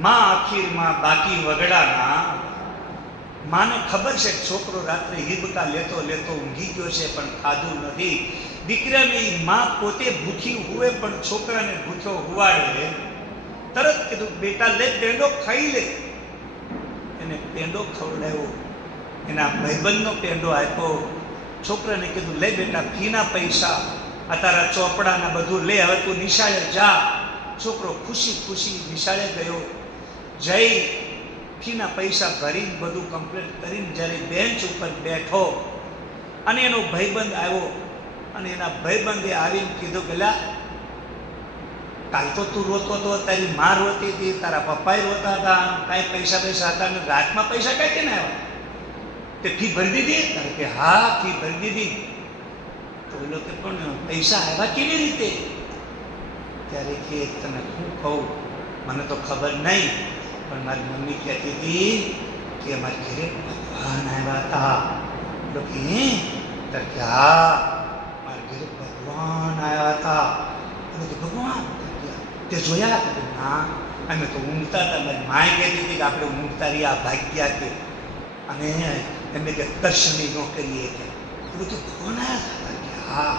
માં આખીરમાં બાકી વગડાના માને ખબર છે છોકરો રાત્રે હિબકા લેતો ઊંઘી ગયો છે પણ ખાધું નથી. દીકરાને માં પોતે ભૂખી હુવે પણ છોકરાને ભૂખ્યો હુવાડે. તરત કીધું બેટા લે પેંડો ખાઈ લે. એને પેંડો ખવડાવ્યો, એના ભાઈબંધનો પેંડો આપ્યો. છોકરાને કીધું લે બેટા ફીના પૈસા, આ તારા ચોપડાના બધું લે, હવે તું નિશાળે જા. છોકરો ખુશી નિશાળે ગયો. જઈ ફીના પૈસા ભરીને બધું કમ્પ્લીટ કરીને જ્યારે બેન્ચ ઉપર બેઠો અને એનો ભાઈબંધ આવ્યો અને એના ભાઈબંધે આવીને કીધું કે લા, કાલ તો તું રોતો હતો, તારી મા રોતી હતી, તારા પપ્પાએ રોતા હતા, કાંઈ પૈસા હતા ને રાતમાં પૈસા ક્યાંથી ને આવ્યા? તે ફી ભરી દીધી? કારણ કે હા ફી ભરી દીધી. તો એ લોકો પણ પૈસા આવ્યા કેવી રીતે? ત્યારે કે તને શું કહું, મને તો ખબર નહીં, પણ મારી મમ્મી કહેતી હતી કે અમારી ઘરે ભગવાન આવ્યા હતા. લોકો ત્યારે કે હા મારા ઘરે ભગવાન આવ્યા હતા. ભગવાન તે જોયા? ના, અમે તો ઊંઘતા હતા. મારી માએ કહેતી હતી કે આપણે ઊંઘતા રહ્યા, ભાગ્યા કે, અને એમને કે દર્શની ન કરીએ કે. બધું ભગવાન આવ્યા હતા? કે હા.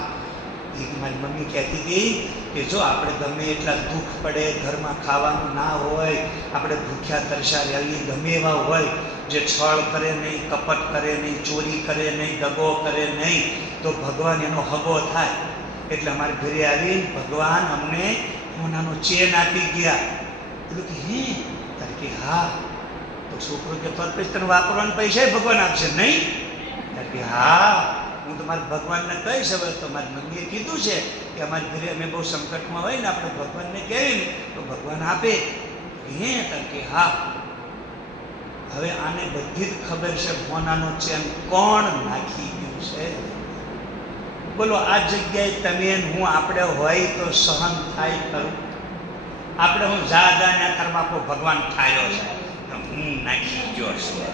મારી મમ્મી કહેતી હતી કે જો આપણે ગમે એટલા દુઃખ પડે, ઘરમાં ખાવાનું ના હોય, આપણે ભૂખ્યા તરસ્યા રહીએ, ગમે એવા હોય, જે છળ કરે નહીં, કપટ કરે નહીં, ચોરી કરે નહીં, દગો કરે નહીં, તો ભગવાન એનો હગો થાય. એટલે અમારે ઘરે આવીને ભગવાન અમને હોનાનો ચેન આપી ગયા. એટલે કે હે? ત્યારે કે હા. તો છોકરો કે તો પછી તને વાપરવાના પૈસા ભગવાન આપશે નહીં? ત્યારે કે હા, હું તમારા ભગવાનને કહીશ. હવે તો મારી મમ્મીએ કીધું છે કે અમારી ઘરે અમે બહુ સંકટમાં હોય ને આપણે ભગવાનને કહીએ ને તો ભગવાન આપે. હે? ત્યારે કે હા. હવે આને બધી જ ખબર છે હોનાનો ચેન કોણ નાખી ગયું છે. બોલો, આ જગ્યાએ તમે હું આપણે હોય તો સહન થાય ખરું? આપણે હું જા ને કરવા આપણો ભગવાન ઠાર્યો છે, હું નાખી ગયો છું.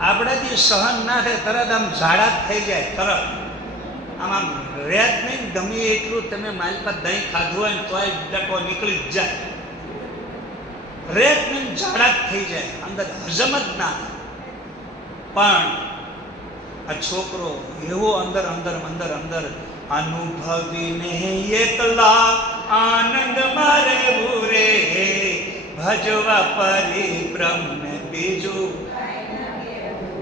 આપણાથી સહન ના થાય, તરત આમ ઝાડા જ થઈ જાય. તરત આમ રેત નહીં, ગમે એટલું તમે મારી પાસે દહીં ખાધું હોય ને તોય ડકો નીકળી જ જાય. રેત નહીં, ઝાડા જ થઈ જાય, અંદર હજમ જ ના. પણ આ છોકરો એવો અંદર અનુભવીને એકલા આનંદ મારે ભૂરે, ભજવા પરિભ્રમ બીજું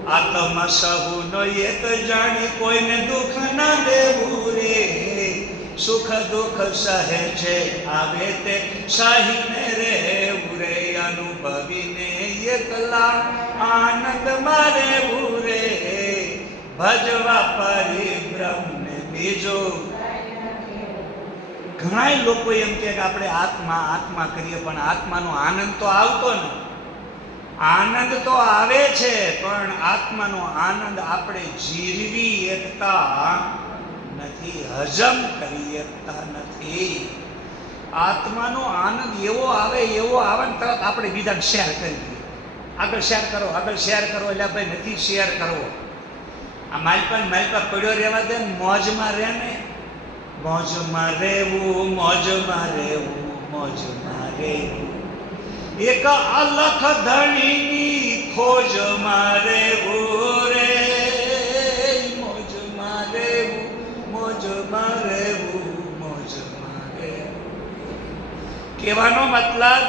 આત્મા સહુનો એક જાણી, કોઈને દુઃખ ના દેવું રે. સુખ દુઃખ સહે છે આવે તે સહીને રહેવું રે. અનુભવીને એકલા આનંદ મારે ભૂરે, ભજવા પરિભ્રમ બીજો ઘણાય લોકો એમ કહે કે આપણે આત્મા આત્મા કરીએ, પણ આત્માનો આનંદ તો આવતો ને. આનંદ તો આવે છે, પણ આત્માનો આનંદ આપણે જીરવી શકતા નથી, હજમ કરી શકતા નથી. આત્માનો આનંદ એવો આવે ને તરત આપણે બીજાને શેર કરી દઈએ. આગળ શેર કરો, આગળ શેર કરો. એટલે ભાઈ નથી શેર કરવો. આ માલપા પડ્યો રહેવા દે, મોજમાં રહે ને. મોજમાં રહેવું, મોજમાં રહેવું, મોજમાં રહેવું, એક અલખ ધણીની ખોજમાં રહેવું રે. મોજમાં રહેવું, મોજમાં રહેવું, મોજમાં રહેવું. કહેવાનો મતલબ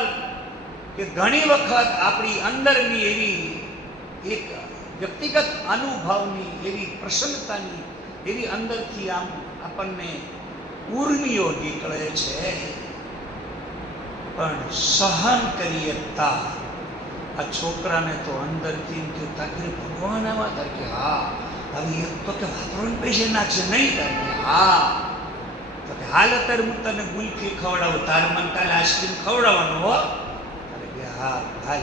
કે ઘણી વખત આપણી અંદરની એવી એક વ્યક્તિગત અનુભવની એવી પ્રસન્નતાની એવી અંદરથી આમ આપણને ઉર્મિઓ નીકળે છે, પણ સહન કરી શકતા આ છોકરાને તો અંદરથી તાકે ભગવાન આવા તારે હા હવે એક તો કે વાપરવાનું પૈસે નાખશે નહીં તારે હા તો કે હાલ અત્યારે હું તને ગુલ્ફી ખવડાવું, તારે મને કાલે આઈસ્ક્રીમ ખવડાવવાનો હો. અરે કે હા હાલ.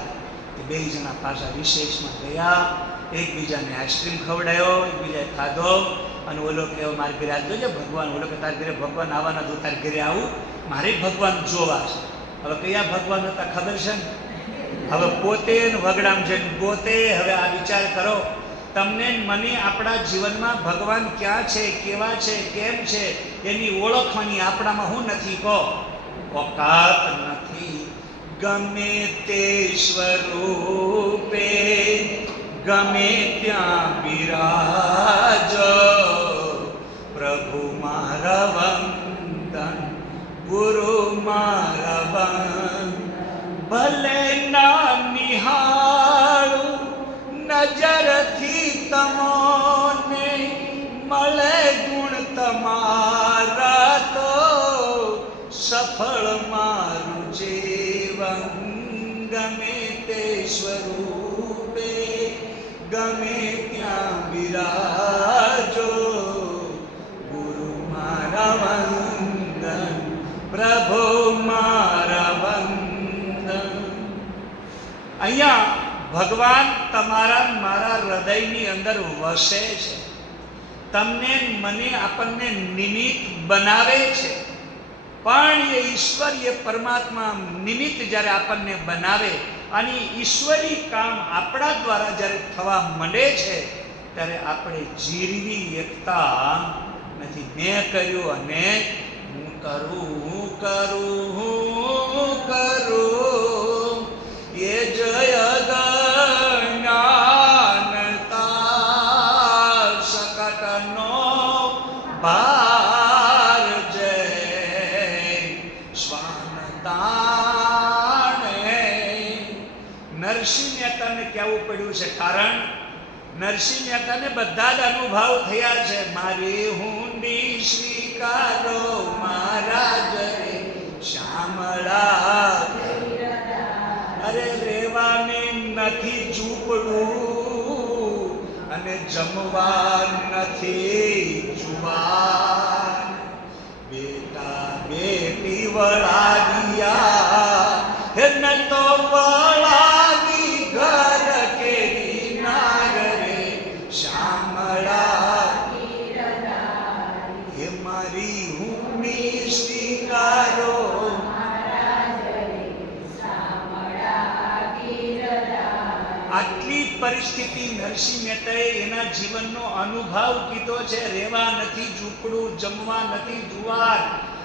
એ બે જણા પાછા રિસેસમાં ગયા, એકબીજાને આઈસ્ક્રીમ ખવડાયો, એકબીજાએ ખાધો. અને ઓલો કે મારે ઘરે આજ જોજે ભગવાન, ઓલો કે તારે ઘરે ભગવાન આવવાના તો તારે ઘરે આવું, મારે ભગવાન જોવા છે. હવે કયા ભગવાન હતા ખબર છે ને? હવે પોતે વગડામ છે પોતે. હવે આ વિચાર કરો, તમને મને આપણા જીવનમાં ભગવાન ક્યાં છે, કેવા છે, કેમ છે એની ઓળખવાની આપણામાં હું નથી કહો ઓકાત નથી. ગમે તે સ્વરૂપે ગમે ત્યાં બિરાજો, પ્રભુ મારા વંદન, ગુરુ મારા વંદન. ભલે ના નિહાળું નજરથી તમોને, મળે ગુણ તમારા તો સફળ મારું જીવન. ગમે તે સ્વરૂપે ગમે ત્યાં બિરાજો, ગુરુ મારા વંદન, પ્રભુ મારા વંદન. અહીંયા ભગવાન તમારા મારા હૃદયની અંદર વસે છે, તમને મને આપણને નિમિત્ત બનાવે છે. પણ એ ઈશ્વર એ પરમાત્મા નિમિત્ત જ્યારે આપણને બનાવે અને ઈશ્વરી કામ આપણા દ્વારા જ્યારે થવા માંડે છે ત્યારે આપણે જીરવી શકતા નથી. મેં કર્યું અને હું કરું, હું કરું, હું કરું એ જય જ્ઞાનતા શકટનો ભાર જય સ્વાનતાણે. નરસિંહ મહેતાને કહેવું પડ્યું છે, કારણ નરસિંહ મહેતાને બધા જ અનુભવ થયા છે. મારી હુંડી સ્વીકારો મહારાજ રે શ્યામળા. અરે રેવાને નથી ઝૂંપડું અને જમવા નથી જુવાન. બેટા બેટી વળાવ્યા હે ન તો વળાવી ઘર કેરી નાગ રે શ્યામળા. હે મારી હુંડી સ્વીકારો. આટલી પરિસ્થિતિ નરસિંહ મહેતાએ એના જીવનનો અનુભવ કીધો છે. રહેવા નથી ઝૂંપડું, જમવા નથી જુવાર,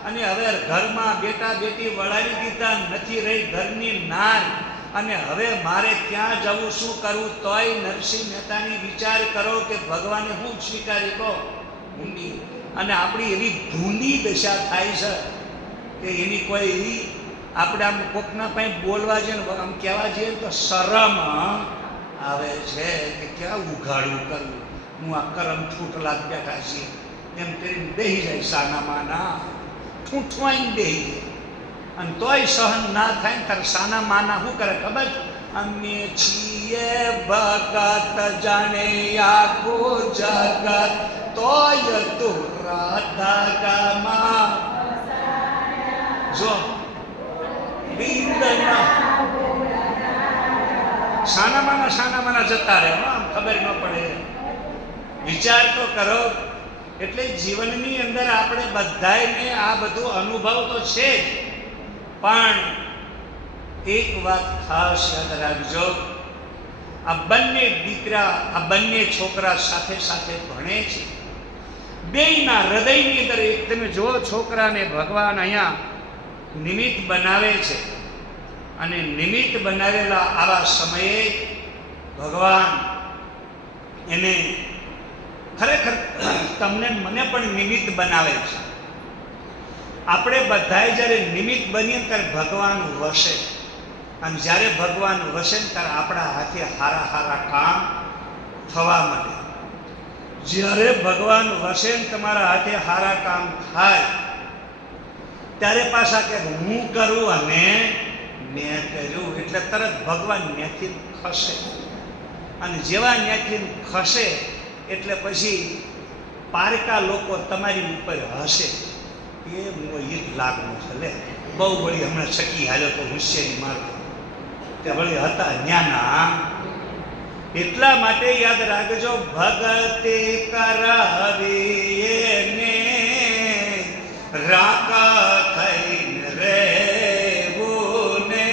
અને હવે ઘરમાં બેટા બેટી વળાવી દીધા, નથી રહી ઘરની નાર, અને હવે મારે ક્યાં જવું, શું કરવું? તોય નરસિંહ મહેતાની વિચાર કરો કે ભગવાને હું સ્વીકારી કહો ઊંડી. અને આપણી એવી ભૂંડી દશા થાય છે કે એની કોઈ એવી આપણે આમ કોકના પાસે બોલવા જઈએ ને આમ કહેવા જઈએ તો શરમ આવે છે કે ક્યાં ઉઘાડું કરવું. હું આ કરમ ઠૂંટલા બેઠા છીએ એમ કરીને બેસી જાય સાનામાના, ઠૂંઠવાઈને બેસી જાય. અને તોય સહન ના થાય ને તારે સાના માના શું કરે ખબર? અમે છીએ ભગત જાણે આખું જગત, તોય તું રાધા ગામાં જો શાનામાના જતા રહે, ખબર ન પડે. વિચાર તો કરો. એટલે જીવનની અંદર આપણે બધાને આ બધું અનુભવ તો છે જ, પણ એક વાત ખાસ યાદ રાખજો, આ બંને દીકરા, આ બંને છોકરા સાથે સાથે ભણે છે. બેયના હૃદયની અંદર એક તમે જો છોકરાને ભગવાન અહીંયા નિમિત્ત બનાવે છે, અને નિમિત્ત બનાવેલા આવા સમયે ભગવાન એને ખરેખર તમને મને પણ નિમિત્ત બનાવે છે. આપણે બધાએ જ્યારે નિમિત્ત બનીએ ત્યારે ભગવાન વસે, અને જ્યારે ભગવાન વસે ને ત્યારે આપણા હાથે હારા હારા કામ થવા માંડે. જ્યારે ભગવાન વસે ને તમારા હાથે હારા કામ થાય ત્યારે પાછા કે હું કરું અને મેં કર્યું, એટલે તરત ભગવાન ત્યાંથી ખસે. અને જેવા ત્યાંથી ખસે એટલે પછી પારકા લોકો તમારી ઉપર હશે કે મોહિત લાગવું છે, લે બહુ વળી હમણાં છકી હાલ્યો તો હોશિયારી મારતો, તે વળી હતા જ્ઞાના. એટલા માટે યાદ રાખજો, ભગતે કરાવી ને રાકા થઈને રેવું ને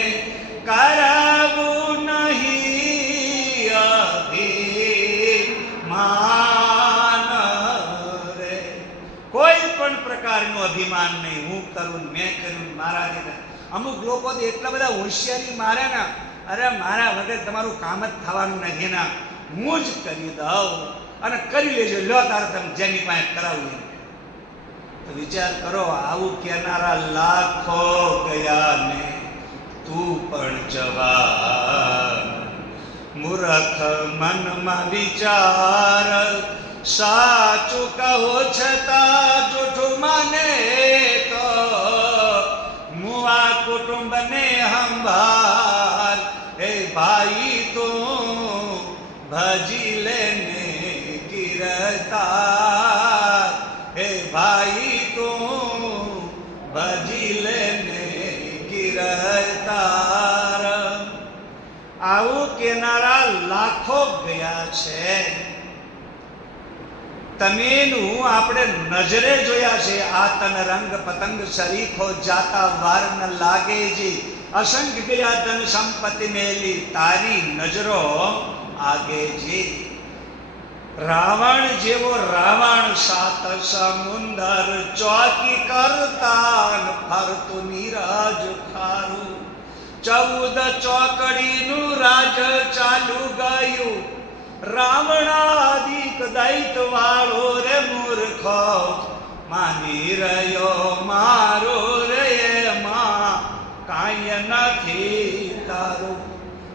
કરાવું નહીં અભિમાન રે. કોઈ પણ પ્રકારનું અભિમાન નહીં, હું કરું મેં કર્યું મારા રીતે. અમુક લોકો એટલા બધા હોશિયારી મારે ને, અરે મારા વગર તમારું કામ જ થવાનું નથી ના, હું જ કરી દઉં અને કરી લેજો, લો તારે તમે જેની પાસે કરાવું. તો વિચાર કરો, આવું કહેનારા લાખો ગયા ને તું પણ જવાન. મૂર્ખ મનમાં વિચાર, સાચું કહો છતાં જૂઠું માને તો મુઆ કુટુંબને સંભાળ. એ ભાઈ તું ભજી લેને કીર્તાર, એ ભાઈ તું ભજી લેને કીર્તાર. આવું કેનારા લાખો ગયા છે. તમે હું આપણે નજરે જોયા છે. આ તન રંગ પતંગ શરીફો જાતા વાર ન લાગે જી, અસંખ્ય ગયા ધન સંપત્તિ મેલી તારી નજરો આગે જી. રાવણ જેવો રાવણ સાત સમુંદર ચોકી કરતા ફરતું નીરજ ખારું. 14 ચોકડીનું રાજ ચાલુ ગયું, રાવણાદિક દૈત વાળો રે મૂર્ખો માની રહ્યો મારો રે માં કાંઈ નથી તારું.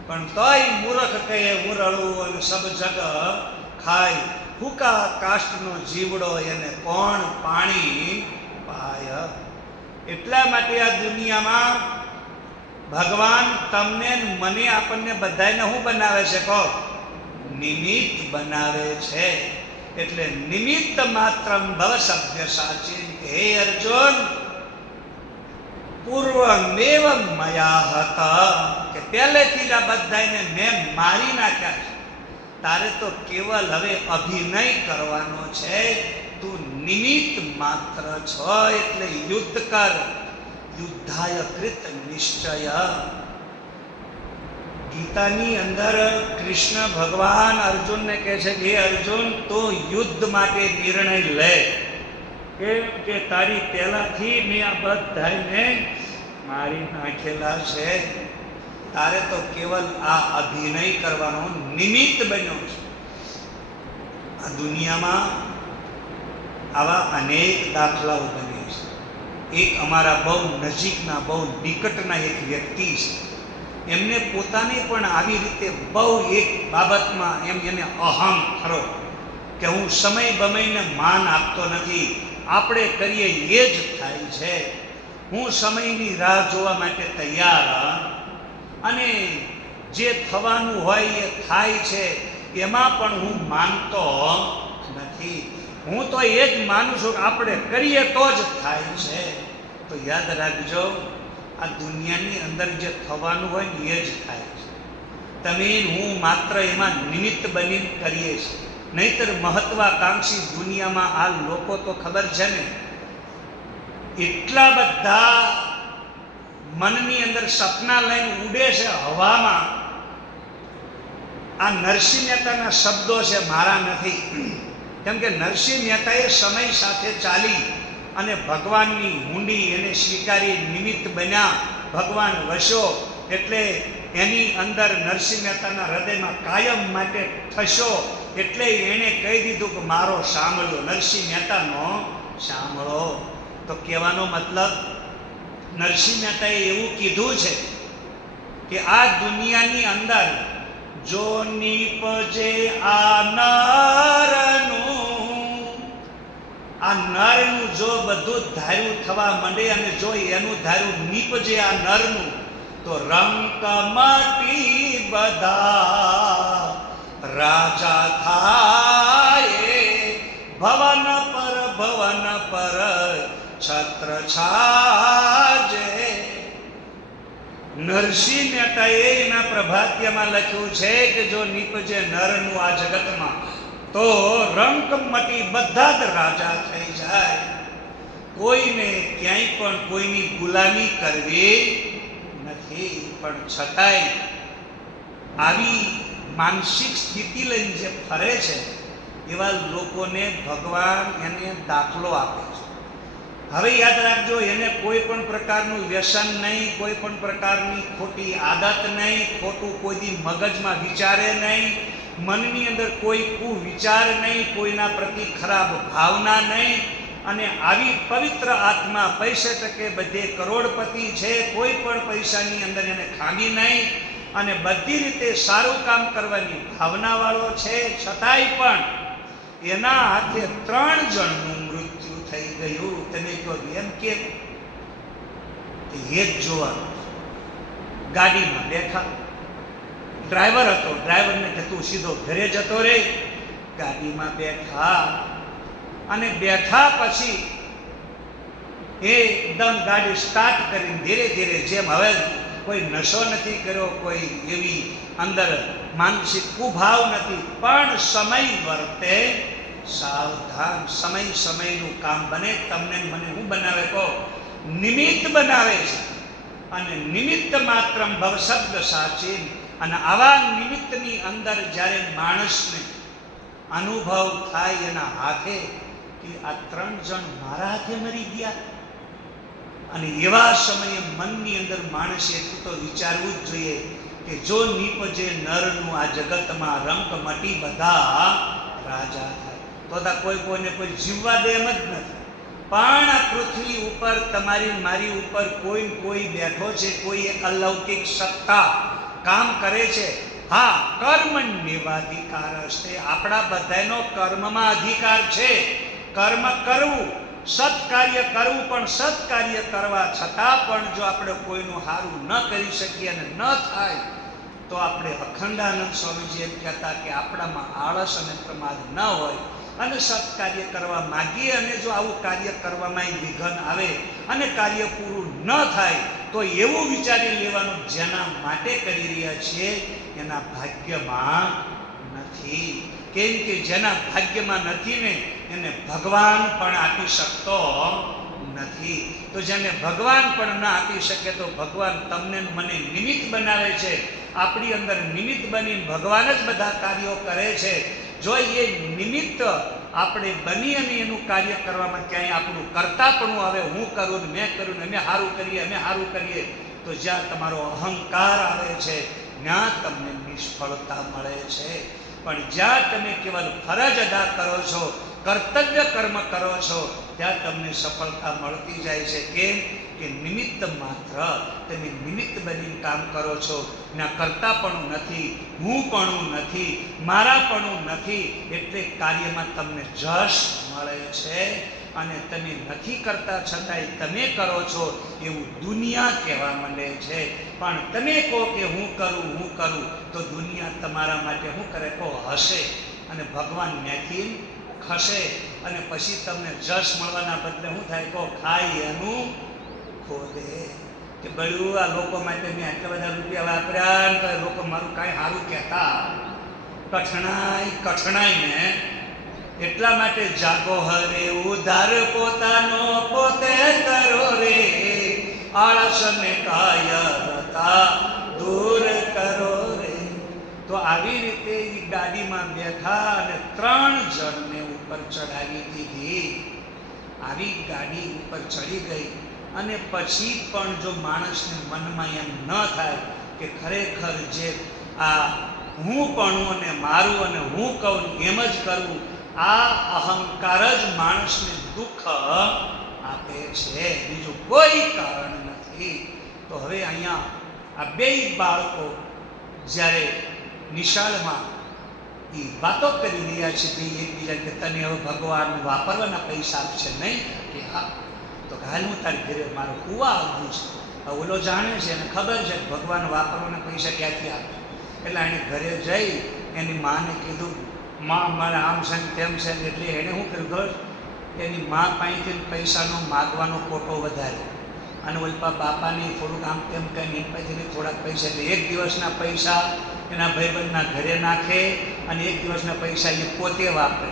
પણ તોય મૂર્ખ કહે ઉરળું અને સબ જગ ખાય, ફૂકા કાષ્ટનો જીવડો એને કોણ પાણી પાય. એટલા માટે આ દુનિયામાં ભગવાન તમને મને આપણને બધાને શું બનાવે છે કહો? નિમિત્ત બનાવે છે. એટલે નિમિત્ત માત્રમ ભવ સભ્ય સાચી. હે અર્જુન, પૂર્વમેવ મયા હતા, કે પહેલેથી જ આ બધાને મેં મારી નાખ્યા છે. તારે તો કેવલ હવે અભિનય કરવાનો છે. તું નિમિત્ત માત્ર છો. એટલે યુદ્ધ કર, યુદ્ધાય કૃત નિશ્ચય. ગીતાની અંદર કૃષ્ણ ભગવાન અર્જુનને કહે છે કે અર્જુન તું યુદ્ધ માટે નિર્ણય લે, કેમ કે તારી પહેલાથી મેં આ બધાને મારી નાખેલા છે. તારે તો કેવલ આ અભિનય કરવાનો નિમિત્ત બન્યો છે. આ દુનિયામાં આવા અનેક દાખલાઓ બને છે. એક અમારા બહુ નજીકના બહુ નિકટના એક વ્યક્તિ છે, એમને પોતાને પણ આવી રીતે બહુ એક બાબતમાં એને અહમ ખરો કે હું સમય બમયને માન આપતો નથી, આપણે કરીએ એ જ થાય છે, હું સમયની રાહ જોવા માટે તૈયાર, અને જે થવાનું હોય એ થાય છે એમાં પણ હું માનતો નથી. હું તો એ જ માનું છું કે આપણે કરીએ તો જ થાય છે. તો યાદ રાખજો, આ દુનિયાની અંદર જે થવાનું હોય ને એ જ થાય છે. તમે હું માત્ર એમાં નિમિત્ત બની કરીએ છીએ. નહીતર મહત્વાકાંક્ષી દુનિયામાં આ લોકો તો ખબર છે ને, એટલા બધા મનની અંદર સપના લઈને ઉડે છે હવામાં. આ નરસિંહ મહેતાના શબ્દો છે, મારા નથી. કેમ કે નરસિંહ મહેતાએ સમય સાથે ચાલી અને ભગવાનની હુંડી એને સ્વીકારી, નિમિત્ત બન્યા, ભગવાન વસ્યો. એટલે એની અંદર નરસિંહ મહેતાના હૃદયમાં કાયમ માટે થશો. એટલે એણે કહી દીધું કે મારો સાંભળો, નરસિંહ મહેતાનો સાંભળો. તો કહેવાનો મતલબ, નરસિંહ મહેતાએ એવું કીધું છે કે આ દુનિયાની અંદર જો નીપજે આ નરનું જો બધું ધાર્યું થવા માંડે અને જો એનું ધાર્યું નીપજે આ નરનું, તો રંક મટી બધા રાજા થાય. ભવન પર છત્ર છાજે. નરસિંહ મહેતાએ એના પ્રભાત્યમાં લખ્યું છે કે જો નીપજે નરનું આ જગતમાં, તો રંક મટી બધા જ રાજા થઈ જાય. કોઈને ક્યાંય પણ કોઈની ગુલામી કરવી નથી. પણ છતાંય આવી માનસિક સ્થિતિ લઈને જે ફરે છે એવા લોકોને ભગવાન એને દાખલો આપે છે. હવે યાદ રાખજો, એને કોઈ પણ પ્રકારનું વ્યસન નહીં, કોઈ પણ પ્રકારની ખોટી આદત નહીં, ખોટું કોઈ દી મગજમાં વિચારે નહીં, મનની અંદર કોઈ કુવિચાર નહીં, કોઈના પ્રતિ ખરાબ ભાવના નહીં. અને આવી પવિત્ર આત્મા, પૈસે ટકે બધે કરોડપતિ છે, કોઈ પણ પૈસાની અંદર એને ખામી નહીં, અને બધી રીતે સારું કામ કરવાની ભાવનાવાળો છે. છતાંય પણ એના હાથે 3 જણનું મૃત્યુ થઈ ગયું. તમે કહો એમ કેમ? એ જ જોવાનું. ગાડીમાં બેઠા, ડ્રાઈવર હતો, ડ્રાઈવરને કે તું સીધો ઘરે જતો રહે. ગાડીમાં બેઠા અને બેઠા પછી એકદમ ગાડી સ્ટાર્ટ કરીને ધીરે ધીરે, જેમ હવે કોઈ નશો નથી કર્યો, કોઈ એવી અંદર માનસિક કુભાવ નથી, પણ સમય વર્તે સાવધાન. સમયનું કામ બને. તમને મને હું બનાવે કહો? નિમિત્ત બનાવે છે. અને નિમિત્ત માત્ર ભવ શબ્દ સાચી. અને આવા નિમિત્તની અંદર જ્યારે માણસને અનુભવ થાય એના હાથે કે આ 3 જણ મારા હાથે મરી ગયા, અને એવા સમયે મનની અંદર માણસે એટલું તો વિચારવું જ જોઈએ કે જો નીપજે નરનું આ જગતમાં, રંક મટી બધા રાજા થાય. તો કોઈને કોઈ જીવવા દે એમ જ નથી. પણ આ પૃથ્વી ઉપર તમારી મારી ઉપર કોઈ બેઠો છે, કોઈ એક અલૌકિક સત્તા કામ કરે છે. હા, કર્મણ્યવાધિકાર હશે. આપણા બધાનો કર્મમાં અધિકાર છે. કર્મ કરવું, સત્કાર્ય કરવું, પણ સત્કાર્ય કરવા છતાં પણ જો આપણે કોઈનું સારું ન કરી શકીએ અને ન થાય, તો આપણે અખંડાનંદ સ્વામીજી એમ કહેતા કે આપણામાં આળસ અને પ્રમાદ ન હોય અને સત્કાર્ય કરવા માગીએ, અને જો આવું કાર્ય કરવામાં વિઘન આવે અને કાર્ય પૂરું ન થાય, તો એવું વિચારી લેવાનું જેના માટે કરી રહ્યા છીએ એના ભાગ્યમાં નથી. કેમ કે જેના ભાગ્યમાં નથી ને એને ભગવાન પણ આપી શકતો નથી. તો જેને ભગવાન પણ ના આપી શકે, તો ભગવાન તમને મને નિમિત્ત બનાવે છે. આપણી અંદર નિમિત્ત બની ભગવાન જ બધા કાર્યો કરે છે. જો એ નિમિત્ત આપણે બની અને એનું કાર્ય કરવામાં ક્યાંય આપણું કરતાપણું આવે, હું કરું ને મેં કર્યું ને અમે સારું કરીએ, તો જ્યાં તમારો અહંકાર આવે છે ત્યાં તમને નિષ્ફળતા મળે છે. પણ જ્યાં તમે કેવલ ફરજ અદા કરો છો, કર્તવ્ય કર્મ કરો છો, ત્યાં તમને સફળતા મળતી જાય છે. કેમ કે નિમિત્ત માત્ર તમે નિમિત્ત બની કામ કરો છો. ના કરતાપણું નથી, હુંપણું નથી, મારાપણું નથી. એટલે કાર્યમાં તમને જશ મળે છે. અને તમે નથી કરતા છતાંય તમે કરો છો એવું દુનિયા કહેવા માંડે છે. પણ તમે કહો કે હું કરું, તો દુનિયા તમારા માટે શું કરે? કહો હશે, અને ભગવાન ત્યાંથી ખસે, અને પછી તમને જશ મળવાના બદલે શું થાય? કહો ખાય એનું ખોદે કે બળ્યું આ લોકો માટે મેં આટલા બધા રૂપિયા વાપર્યા તો લોકો મારું કાંઈ સારું કહેતા. કઠણાઈને એટલા માટે જાગો હરે ઉધાર પોતાનો પોતે કરો રે, આળસને કાયરતા દૂર કરો રે. તો આવી રીતે એ ગાડીમાં બેઠા અને 3 જણને ઉપર ચડાવી દીધી. આવી ગાડી ઉપર ચડી ગઈ અને પછી પણ જો માણસને મનમાં એમ ન થાય કે ખરેખર જે આ હું પણ અને મારું અને હું કહું એમ જ કરવું, આ અહંકાર જ માણસને દુઃખ આપે છે, બીજું કોઈ કારણ નથી. તો હવે અહીંયા આ 2 બાળકો જ્યારે નિશાળમાં એ વાતો કરી રહ્યા છે બે એકબીજા કે તને હવે ભગવાન વાપરવાના પૈસા આપશે નહીં? કે હા. તો હાલ હું તારી ઘરે મારો કુવા આવવું છે. ઓલો જાણે છે અને ખબર છે ભગવાન વાપરવાના પૈસા ક્યાંથી આપે. એટલે એણે ઘરે જઈ એની માને કીધું, માં મારે આમ છે ને તેમ છે. એટલે એણે શું કર્યું ખબર? એની મા પાસેથી પૈસાનો માગવાનો કોટો વધારે અને ઓલપા બાપાને થોડુંક આમ તેમ કહીને એની પાસેથી થોડાક પૈસા, એટલે 1 દિવસના પૈસા એના ભાઈબંધના ઘરે નાખે અને 1 દિવસના પૈસા એ પોતે વાપરે.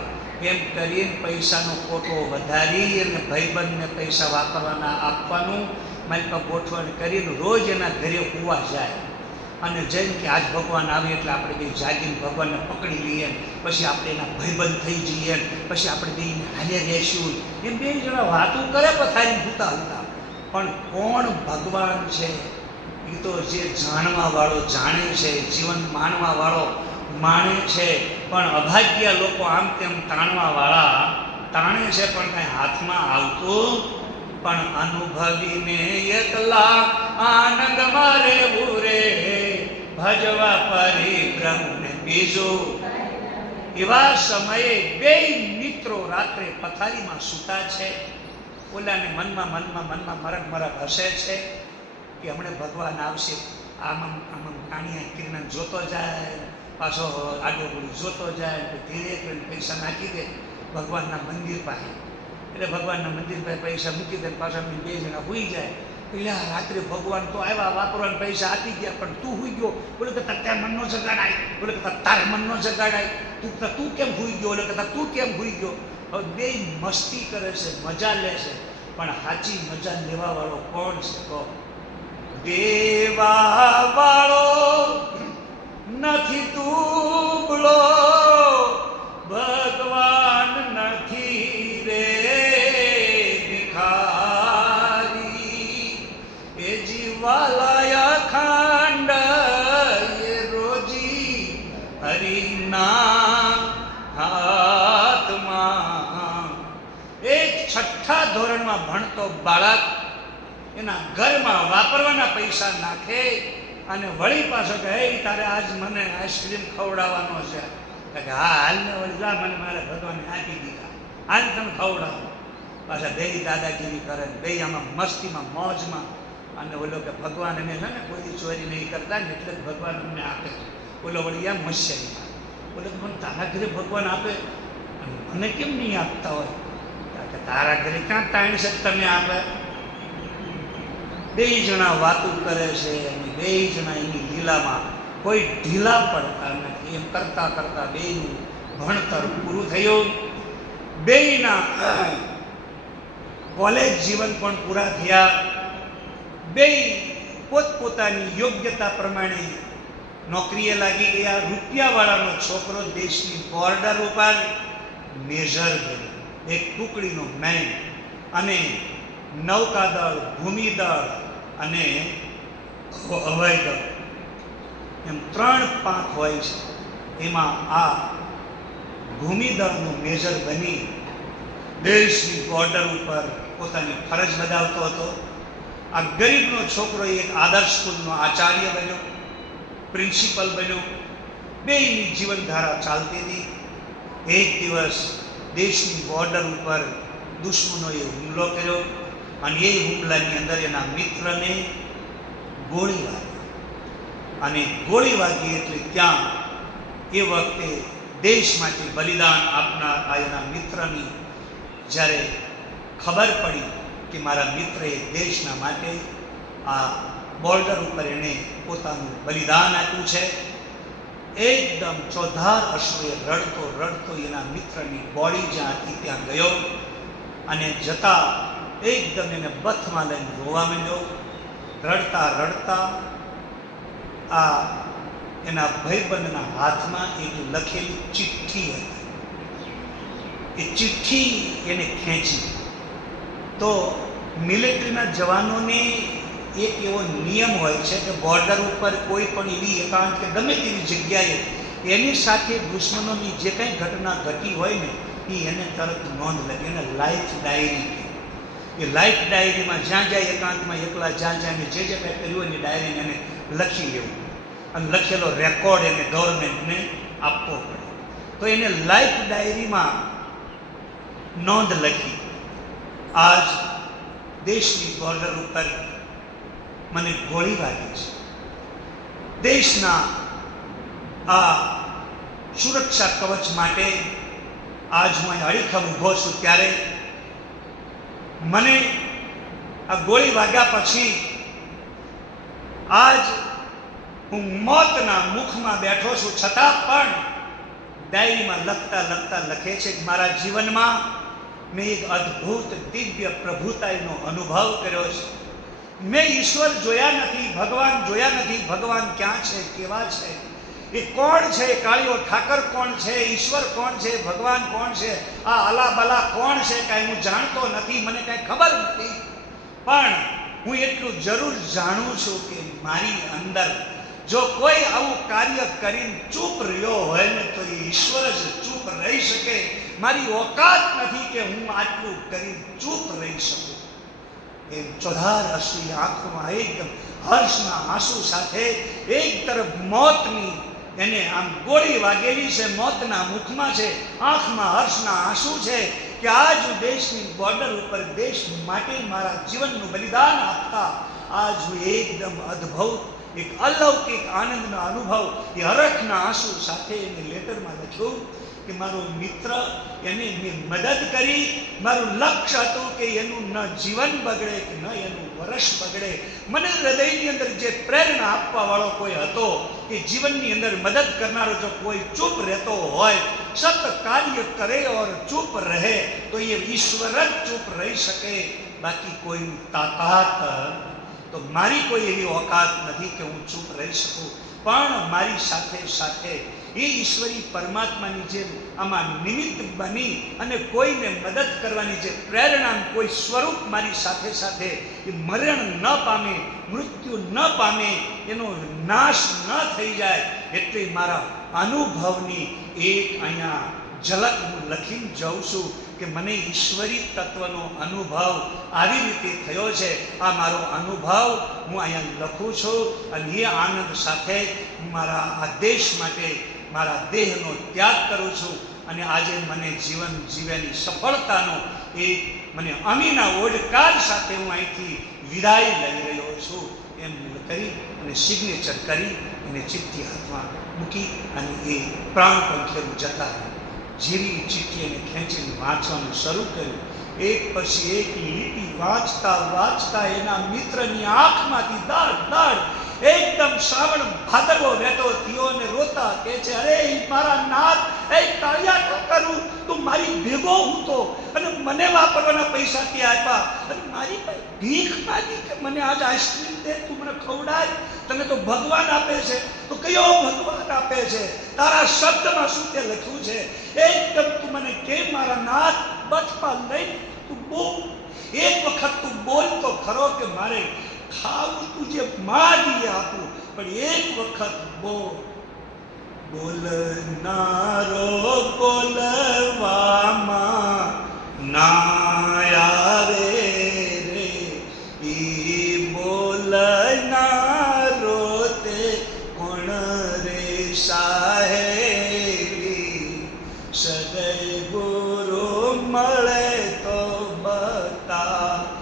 એમ કરીને પૈસાનો કોટો વધારી અને ભાઈબંધને પૈસા વાપરવાના આપવાનું મારી પાસે ગોઠવણ કરીને રોજ એના ઘરે હોવા જાય અને જઈને કે આજ ભગવાન આવે એટલે આપણે બે જાગીને ભગવાનને પકડી લઈએ, પછી આપણે એના ભાઈબંધ થઈ જઈએ, પછી આપણે બેને હાલે રહેશું. એમ 2 જણા વાતો કરે પથારી ભૂતા હતા. પણ કોણ ભગવાન છે એ તો જે જાણવાવાળો જાણે છે, જીવન માણવાવાળો માણે છે. પણ અભાગ્ય લોકો આમ તેમ તાણવાવાળા તાણે છે પણ કાંઈ હાથમાં આવતું પણ અનુભવીને એકલા આનંદ મારે ઉરે, ભજવા પરિભ્રમને બીજું. એવા સમયે 2 મિત્રો રાત્રે પથારીમાં સૂતા છે. ઓલાને મનમાં મરક હસે છે કે હમણાં ભગવાન આવશે. આમ કાણિયા કિરણ જોતો જાય, પાછો આડોગુડી જોતો જાય, ધીરે કરીને પૈસા નાખી દે ભગવાનના મંદિર પાસે. એટલે ભગવાનના મંદિર પાસે પૈસા મૂકી દે, પાછા 2 જણા સૂઈ જાય. એટલે રાત્રે ભગવાન તો આવ્યા, વાપરવાના પૈસા આપી ગયા, પણ તું સૂઈ ગયો. બોલે કે તારે મનનો જગાડાય, બોલે કે તારે મનનો જગાડાય, તું કેમ સૂઈ ગયો, બોલે કે તું કેમ સૂઈ ગયો. હવે 2 મસ્તી કરે છે, મજા લે છે, પણ સાચી મજા લેવા વાળો કોણ છે? તો દેવા વાળો નથી તુબળો, ભગવાન નથી રે ભિખારી. એ જીવાલય ખાંડ એ રોજી હરિના હાથમાં. એક 6થા ધોરણમાં ભણતો બાળક એના ઘરમાં વાપરવાના પૈસા નાખે અને વળી પાછો કે હે તારે આજ મને આઈસ્ક્રીમ ખવડાવવાનો છે. કે હા હાલ ને વળી જા, મને મારે ભગવાને આપી દીધા, હાલ તમે ખવડાવો. પાછા 2 દાદાગીરી કરે, 2 આમાં મસ્તીમાં મોજમાં. અને ઓલો કે ભગવાન એને છે ને કોઈ ચોરી નહીં કરતા ને એટલે જ ભગવાન અમને આપે. ઓલો વળી આમ મસ્યારી બોલે મને તારા ઘરે ભગવાન આપે મને કેમ નહીં આપતા હોય? કારણ કે તારા ઘરે ક્યાં ટાઈમ છે તમે આપે? 2 જણા વાતું કરે છે અને 2 જણા એની લીલામાં કોઈ ઢીલા પડતા નથી. એમ કરતા કરતા 2નું ભણતર પૂરું થયું. 2ના કોલેજ જીવન પણ પૂરા થયા. 2 પોતપોતાની યોગ્યતા પ્રમાણે નોકરીએ લાગી ગયા. રૂપિયાવાળાનો છોકરો દેશની બોર્ડર ઉપર મેજર બન્યો, એક ટુકડીનો મેન, અને નૌકાદળ, ભૂમિદળ અને હવાઈ દળ એમ 3 પાંખ હોય છે. એમાં આ ભૂમિદળનો મેજર બની દેશની બોર્ડર ઉપર પોતાની ફરજ બજાવતો હતો. આ ગરીબનો છોકરો એક આદર્શ સ્કૂલનો આચાર્ય બન્યો, પ્રિન્સિપલ બન્યો. 2ની જીવનધારા ચાલતી હતી. એક દિવસ દેશની બોર્ડર ઉપર દુશ્મનોએ હુમલો કર્યો અને એ હુમલાની અંદર એના મિત્રને ગોળી વાગી. અને ગોળી વાગી એટલે ત્યાં એ વખતે દેશ માટે બલિદાન આપનાર આ એના મિત્રની જ્યારે ખબર પડી કે મારા મિત્રએ દેશના માટે આ બોર્ડર ઉપર એણે પોતાનું બલિદાન આપ્યું છે. એકદમ ચોધાર અશ્રુએ રડતો રડતો એના મિત્રની બોડી જ્યાં હતી ત્યાં ગયો અને જતા એકદમ એને બથમાં લઈને રોવા માંડ્યો. રડતા રડતા આ એના ભાઈબંધના હાથમાં એક લખેલી ચિઠ્ઠી હતી. એ ચિઠ્ઠી એને ખેંચી. તો મિલિટરીના જવાનોને એક એવો નિયમ હોય છે કે બોર્ડર ઉપર કોઈ પણ એવી એકાંત કે ગમે તેવી જગ્યાએ એની સાથે દુશ્મનોની જે કંઈ ઘટના ઘટી હોય ને એ એને તરત નોંધ લખી. એને લાઈફ ડાયરી કહે. એ લાઈફ ડાયરીમાં જ્યાં જ્યાં એકાંતમાં એકલા જ્યાં જ્યાં જે જે કંઈ કર્યું એની ડાયરીને એને લખી લેવું અને લખેલો રેકોર્ડ એને ગવર્મેન્ટને આપવો પડે. તો એને લાઈફ ડાયરીમાં નોંધ લખી, આજ દેશની બોર્ડર ઉપર મને ગોળી વાગી છે. દેશના આ સુરક્ષા કવચ માટે આજ હું અહીં અડીખમ ઊભો છું. ત્યારે મને આ ગોળી વાગ્યા પછી આજ હું મોતના મુખમાં બેઠો છું. છતાં પણ ડાયરીમાં લખતા લખતા લખે છે કે મારા જીવનમાં મેં એક અદ્ભુત દિવ્ય પ્રભુતાનો અનુભવ કર્યો છે. મેં ઈશ્વર જોયા નથી, ભગવાન જોયા નથી. ભગવાન ક્યાં છે, કેવા છે, એ કોણ છે, કાળીઓ ઠાકર કોણ છે, ઈશ્વર કોણ છે, ભગવાન કોણ છે, આ અલા બલા કોણ છે, કાંઈ હું જાણતો નથી, મને કાંઈ ખબર નથી. પણ હું એટલું જરૂર જાણું છું કે મારી અંદર જો કોઈ આવું કાર્ય કરીને ચૂપ રહ્યો હોય ને તો એ ઈશ્વર જ ચૂપ રહી શકે. મારી ઓકાત નથી કે હું આટલું કરીને ચૂપ રહી શકું. એ ચોધાર અશ્રુની આંખોમાં એકદમ હર્ષના આંસુ સાથે એક તરફ મોતની એને આમ ગોળી વાગેલી છે, મોતના મુખમાં છે, આંખમાં હર્ષના આંસુ છે કે આજ હું દેશની બોર્ડર ઉપર દેશ માટે મારા જીવનનું બલિદાન આપતા આજ હું એકદમ અદ્ભુત એક અલૌકિક આનંદનો અનુભવ એ હરખના આંસુ સાથે એને લેટરમાં લખ્યું કે મારો મિત્ર, એને મેં મદદ કરી. મારું લક્ષ્ય હતું કે એનું ન જીવન બગડે કે ન એનું વર્ષ બગડે. મને હૃદયની અંદર જે પ્રેરણા આપવા વાળો કોઈ હતો કે જીવનની અંદર મદદ કરનારો જો કોઈ ચૂપ રહેતો હોય, સત કાર્ય કરે ઓર ચૂપ રહે તો એ ઈશ્વર જ ચૂપ રહી શકે. બાકી કોઈ તાકાત તો મારી કોઈ એવી ઓકાત નથી કે હું ચૂપ રહી શકું. પણ મારી સાથે સાથે એ ઈશ્વરી પરમાત્માની જેમ આમાં નિમિત્ત બની અને કોઈને મદદ કરવાની જે પ્રેરણા, કોઈ સ્વરૂપ મારી સાથે સાથે એ મરણ ન પામે, મૃત્યુ ન પામે, એનો નાશ ન થઈ જાય, એટલે મારા અનુભવની એક અહીંયા ઝલક હું લખીને જાઉં છું કે મને ઈશ્વરી તત્વનો અનુભવ આવી રીતે થયો છે. આ મારો અનુભવ હું અહીંયા લખું છું અને એ આનંદ સાથે હું મારા આ દેશ માટે મારા દેહનો ત્યાગ કરું છું. અને આજે મને જીવન જીવ્યાની સફળતાનો એ મને અમીના ઓડકાર સાથે હું અહીંથી વિદાય લઈ રહ્યો છું એમ કરી અને સિગ્નેચર કરી અને ચિઠ્ઠી હાથમાં મૂકી અને એ પ્રાણ પંખેરું જતા જેવી ચિઠ્ઠી એને ખેંચીને વાંચવાનું શરૂ કર્યું. એક પછી એક લીટી વાંચતા વાંચતા એના મિત્રની આંખમાંથી દાળ દાળ એકદમ શ્રાવણ ભાદરવો વહેતો થયો અને રોતા કહે છે, અરે મારા નાથ, એ કાળિયા ઠાકરું, તું મારી ભેગો હતો અને મને વાપરવાના પૈસા ત્યાં આપ્યા અને મારી પાસે ભીખ માગી કે મને આજ આઈસ્ક્રીમ દે, તું મને ખવડાય. તને તો ભગવાન આપે છે, તો કયો ભગવાન આપે છે? તારા શબ્દમાં શું તે લખ્યું છે? એકદમ તું મને કે મારા નાથ, બચપા લઈ તું બોલ, એક વખત તું બોલ તો ખરો કે મારે ખાવું તું જે માગી આપું, પણ એક વખત બોલ. બોલનારો બોલવામાં ના આવે રે, ઈ બોલનારો તે કોણ રે સાહેબી, સદગુરુ મળે તો બતાવશે.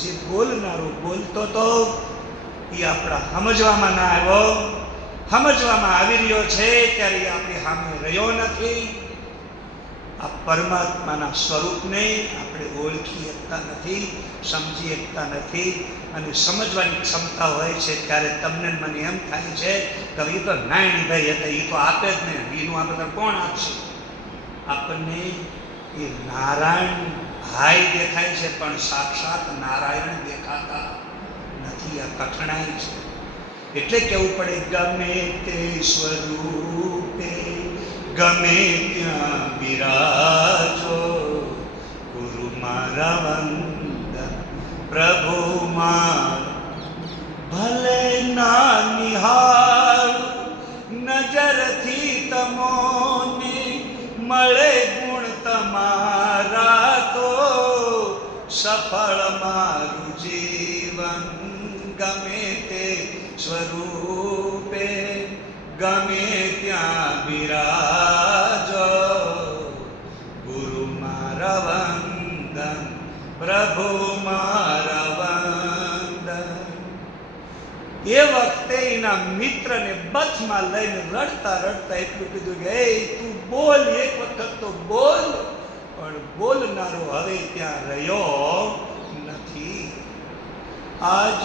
જે બોલનારો બોલતો તો એ આપણા સમજવામાં ના આવ્યો, સમજવામાં આવી રહ્યો છે ત્યારે આપણે સામે રહ્યો નથી. આ પરમાત્માના સ્વરૂપને આપણે ઓળખી શકતા નથી, સમજી શકતા નથી. અને સમજવાની ક્ષમતા હોય છે ત્યારે તમને મને એમ થાય છે કે એ તો નારાયણભાઈ હતા, એ તો આપે જ ને, એનું આ બધા કોણ આપશે? આપણને એ નારાયણ ભાઈ દેખાય છે પણ સાક્ષાત નારાયણ દેખાતા નથી. આ કઠણાઈ છે. એટલે કેવું પડે, ગમે તે સ્વરૂપે ગમે ત્યાં બિરાજો, ગુરુ મારા વંદન પ્રભુ માર. ભલે ના નિહાળ નજરથી તમોને, મળે ગુણ તમારા તો સફળ મારું જીવન. ગમે તે સ્વરૂપે ગમે ત્યાં બિરાજો, ગુરુ મારા વંદન પ્રભુ મારા વંદન. એ વખતે એના મિત્રને બથમાં લઈને રડતા રડતા એટલું કીધું કે એ તું બોલ, એક વખત તો બોલ. પણ બોલનારો હવે ત્યાં રહ્યો નથી. આજ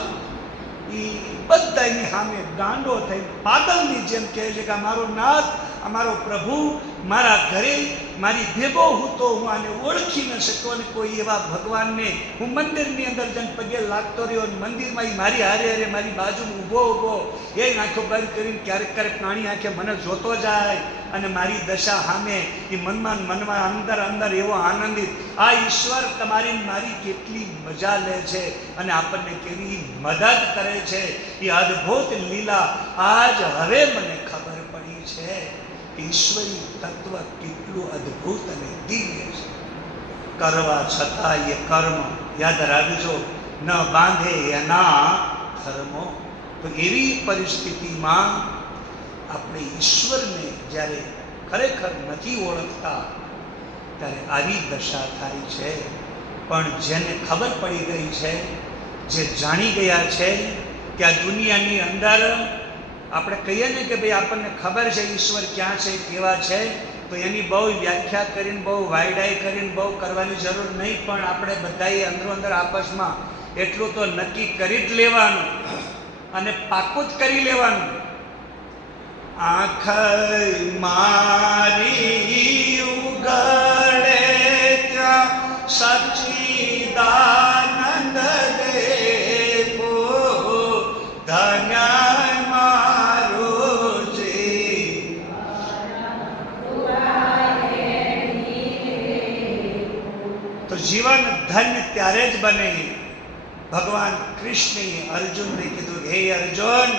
બધાની સામે ગાંડો થઈ પાગલની જેમ કહે છે કે અમારો નાથ, અમારો પ્રભુ મારા ઘરે મારી ભેગો હું તો હું આને ઓળખી ન શકતો. અને કોઈ એવા ભગવાનને હું મંદિરની અંદર જઈને પગે લાગતો રહ્યો, અને મંદિરમાં મારી હારે હારે મારી બાજુમાં ઊભો ઊભો એ આંખો બંધ કરીને ક્યારેક ક્યારેક નાની આંખે મને જોતો જાય, અને મારી દશા સામે એ મનમાં અંદર અંદર એવો આનંદિત. આ ઈશ્વર તમારી મારી કેટલી મજા લે છે અને આપણને કેવી મદદ કરે છે. એ અદ્ભુત લીલા આજ હવે મને ખબર પડી છે. ઈશ્વરી તત્વ કેટલું અદ્ભુત અને દિવ્ય છે. કરવા છતાં એ કર્મ યાદ રાખજો, ન બાંધે એના ધર્મો. તો એવી પરિસ્થિતિમાં આપણે ઈશ્વરને જ્યારે ખરેખર નથી ઓળખતા ત્યારે આવી દશા થાય છે. પણ જેને ખબર પડી ગઈ છે, જે જાણી ગયા છે કે આ દુનિયાની અંદર આપણે કહીએ ને કે ભાઈ આપણને ખબર છે ઈશ્વર ક્યાં છે, કેવા છે, તો એની બહુ વ્યાખ્યા કરીને બહુ વાયડાઈ કરીને બહુ કરવાની જરૂર નહીં. પણ આપણે બધાએ અંદરો અંદર આપસમાં એટલું તો નક્કી કરી જ લેવાનું અને પાકું જ કરી લેવાનું. આંખ મારી ઉગડે ત્યાં સચ્ચિદાનંદ દેખો, ધન્ય મારો જી. તો જીવન ધન્ય ત્યારે જ બને. ભગવાન કૃષ્ણએ અર્જુનને કીધું, હે અર્જુન,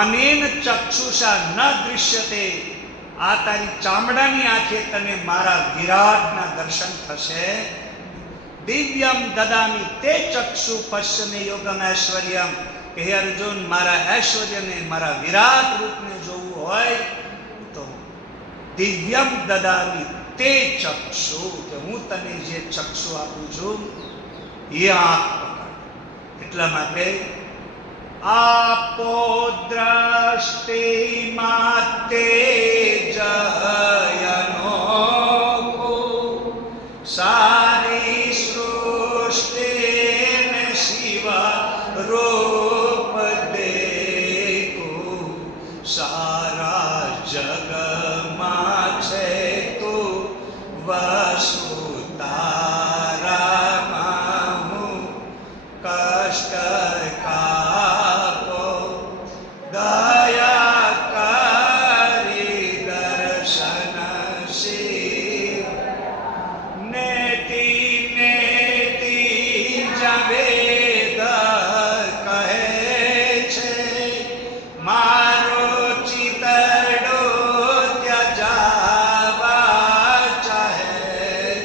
અનેન ચક્ષુષા ન દૃશ્યતે, આ તારી ચામડાની આંખે તને મારા વિરાટના દર્શન થશે. દિવ્યમ દદામી તે ચક્ષુ પશ્યમે યોગમ ઐશ્વર્યમ. હે અર્જુન, મારા ઐશ્વર્યને મારા વિરાટ રૂપને જોવું હોય તો દિવ્યમ દદામી તે ચક્ષુ, કે હું તને જે ચક્ષુ આપું છું એ આંખ પકડ. એટલા માટે આપો દ્રષ્ટિ માતે જયનો સારી સૃષ્ટિ ને શિવા રૂપ દેખો, સારા જગમાં છે તું વસુતારામાં હું કષ્ટ કાપો, દયા કરી દર્શન શિવ. નેતિ નેતિ જવેદ કહે છે, મારો ચિતડો ત્યજાવા ચાહે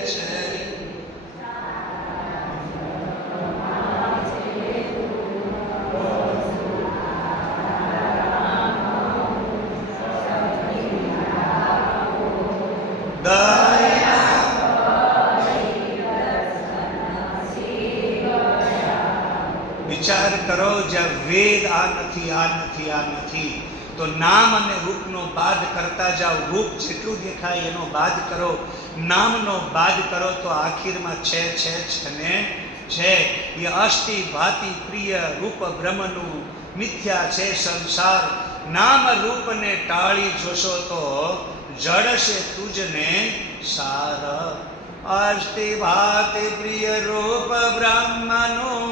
છે. વિચાર કરો, જ્યાં વેદ આ નથી, આ નથી, આ નથી, તો નામ અને રૂપનો બાદ કરતા જાઓ. રૂપ જેટલું દેખાય એનો બાદ કરો, નામનો બાદ કરો તો આખીરમાં છે ને છે. એ અષ્ટિ ભાતિ પ્રિય રૂપ બ્રહ્મનું મિથ્યા છે સંસાર. નામ રૂપને ટાળી જોશો તો જડશે તુજને સાર. અષ્ટિ ભાતિ પ્રિય રૂપ બ્રહ્મનું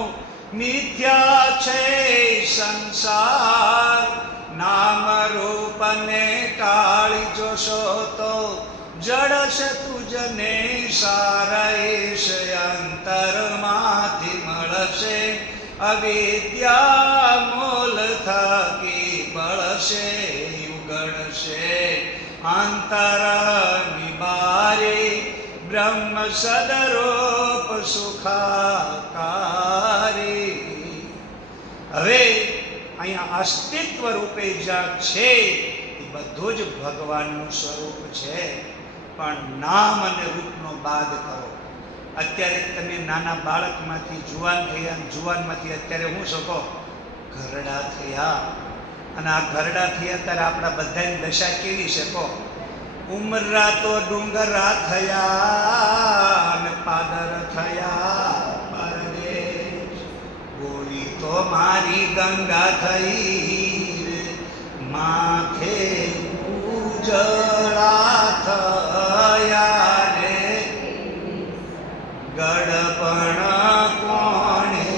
મિથ્યા છે સંસાર. નામ રૂપને ટાળી જોશો તો જડશે તુજને સાર. અંતરમાંથી મળશે અવિદ્યા મૂલ થકી બળશે ઉગડશે. અંતર નિબારી બ્રહ્મ સદરૂપ સુખાકારી. હવે અહીંયા અસ્તિત્વ રૂપે જ્યાં છે એ બધું જ ભગવાનનું સ્વરૂપ છે. પણ નામ અને રૂપનો બાદ કરો. અત્યારે તમે નાના બાળકમાંથી જુવાન થયા, જુવાનમાંથી અત્યારે હું શકો ઘરડા થયા. અને આ ઘરડા થયા ત્યારે આપણા બધાની દશા કેવી છે કહો? ઉમરા તો ડુંગરા થયા અને પાદર થયા પરદેશ. ગોળી તો મારી ગંગા થઈ માથે ઉજળા થયા રે. ગડપણ કોણે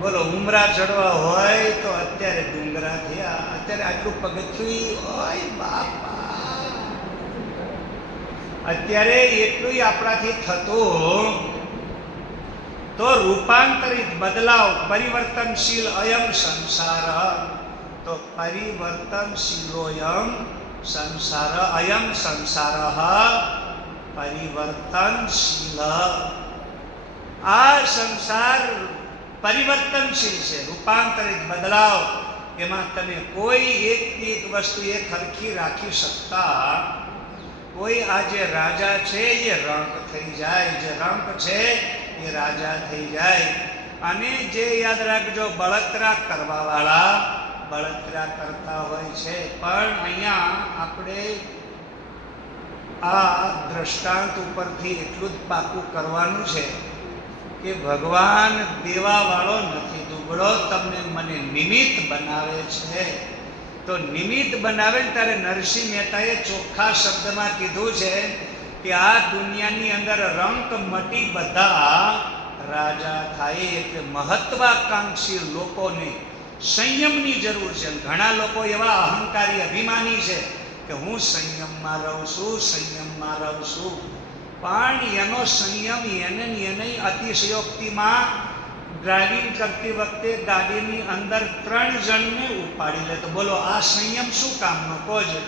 બોલો ઉમરા ચડવા હોય તો અત્યારે ડુંગરા થયા. અત્યારે આટલું પગથિયું હોય બાપા. અત્યારે એટલું આપણાથી થતું તો રૂપાંતરિત બદલાવ પરિવર્તનશીલ અયમ સંસાર. તો પરિવર્તનશીલોયમ સંસાર. અયમ સંસાર પરિવર્તનશીલ. આ સંસાર પરિવર્તનશીલ છે, રૂપાંતરિત બદલાવ. એમાં તમે કોઈ એક વસ્તુ એક હરખી રાખી શકતા. કોઈ આજે રાજા છે એ રંક થઈ જાય, જે રંક છે એ રાજા થઈ જાય. અને જે યાદ રાખજો બળતરા કરવા વાળા બળતરા કરતા હોય છે. પણ અહીંયા આપણે આ દ્રષ્ટાંત ઉપરથી એટલું જ પાકું કરવાનું છે કે ભગવાન દેવા વાળો નથી. દુબળો તમને મને નિમિત્ત બનાવે છે. તો નિમિત્ત બનાવે ને ત્યારે નરસિંહ મહેતાએ ચોખ્ખા શબ્દમાં કીધું છે કે આ દુનિયાની અંદર રંક મટી બધા રાજા થાય. એટલે મહત્વાકાંક્ષી લોકોને સંયમની જરૂર છે. ઘણા લોકો એવા અહંકારી અભિમાની છે કે હું સંયમમાં રહું છું, સંયમમાં રહું છું. પણ એનો સંયમ એને અતિશયોક્તિમાં ડ્રાઇવિંગ કરતી વખતે ગાડીની અંદર 3 જણને ઉપાડી લે. તો બોલો આ સંયમ શું કામનો કહો છો?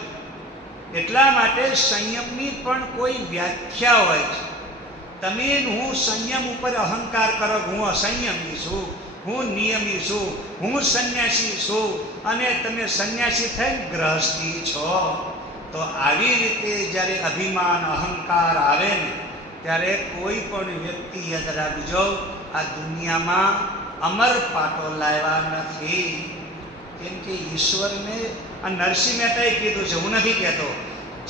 એટલા માટે સંયમની પણ કોઈ વ્યાખ્યા હોય છે. તમે હું સંયમ ઉપર અહંકાર કરો, હું અસંયમી છું, હું નિયમી છું, હું સંન્યાસી છું, અને તમે સંન્યાસી થઈને ગ્રહસ્થી છો. તો આવી રીતે જ્યારે અભિમાન અહંકાર આવે ને ત્યારે કોઈ પણ વ્યક્તિ યાદ રાખજો આ દુનિયામાં અમર પાટો લાવ્યા નથી. કેમ કે ઈશ્વરને આ નરસિંહ મહેતાએ કીધું છે, હું નથી કહેતો.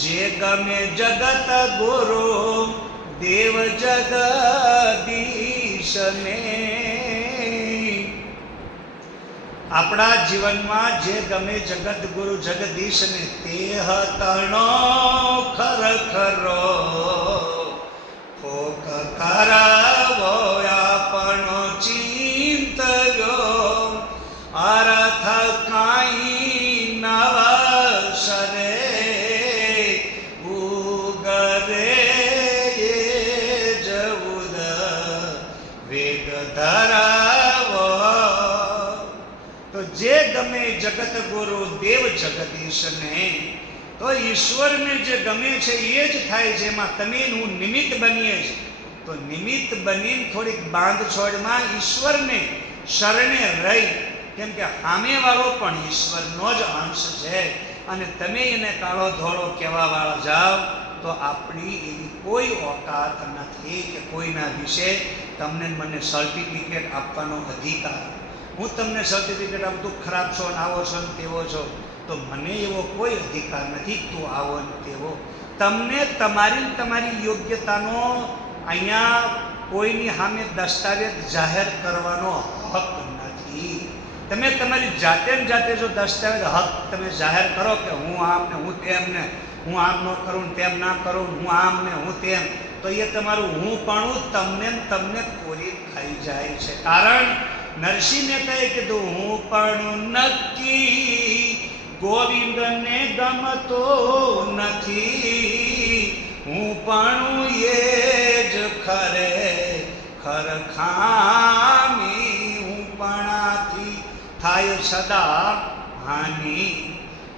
જે ગમે જગત ગુરુ દેવ જગદીશને. આપણા જીવનમાં જે ગમે જગત ગુરુ જગદીશને તે તણો ખરખરો ફોક કરાવો આપણો ચિંતવ્યો અર્થ કાંઈ નવસરે ઉગરે જવુદ વેગ ધરાવો. તો જે ગમે જગત ગુરુ દેવ જગદીશને, તો ઈશ્વરને જે ગમે છે એ જ થાય. જેમાં તમે હું નિમિત્ત બનીએ છીએ. તો નિમિત્ત બનીને થોડીક બાંધછોડમાં ઈશ્વરને શરણે રહી. કેમ કે સામેવાળો પણ ઈશ્વરનો જ અંશ છે. અને તમે એને કાળો ધોળો કહેવા વાળા જાઓ તો આપણી એવી કોઈ ઓકાત નથી કે કોઈના વિશે તમને મને સર્ટિફિકેટ આપવાનો અધિકાર. હું તમને સર્ટિફિકેટ આપું તું ખરાબ છો ને આવો છો ને તેવો છો, તો મને એવો કોઈ અધિકાર નથી તું આવો ને તેવો. તમને તમારી યોગ્યતાનો અહીંયા કોઈની સામે દસ્તાવેજ જાહેર કરવાનો હક નથી. તમે તમારી જાતે ને જાતે જો દસ્તાવેજ હક તમે જાહેર કરો કે હું આમ ને હું તેમ ને હું આમ ન કરું તેમ ના કરું, હું આમ ને હું તેમ, તો એ તમારું હું પણ તમને કોરી ખાઈ જાય છે. કારણ નરસિંહ મહેતાએ કીધું હું પણ નક્કી ગોવિંદને ગમતો નથી, હું પણ એ જ ખરેખર ખામી, હું પણાથી થાય સદા હાનિ.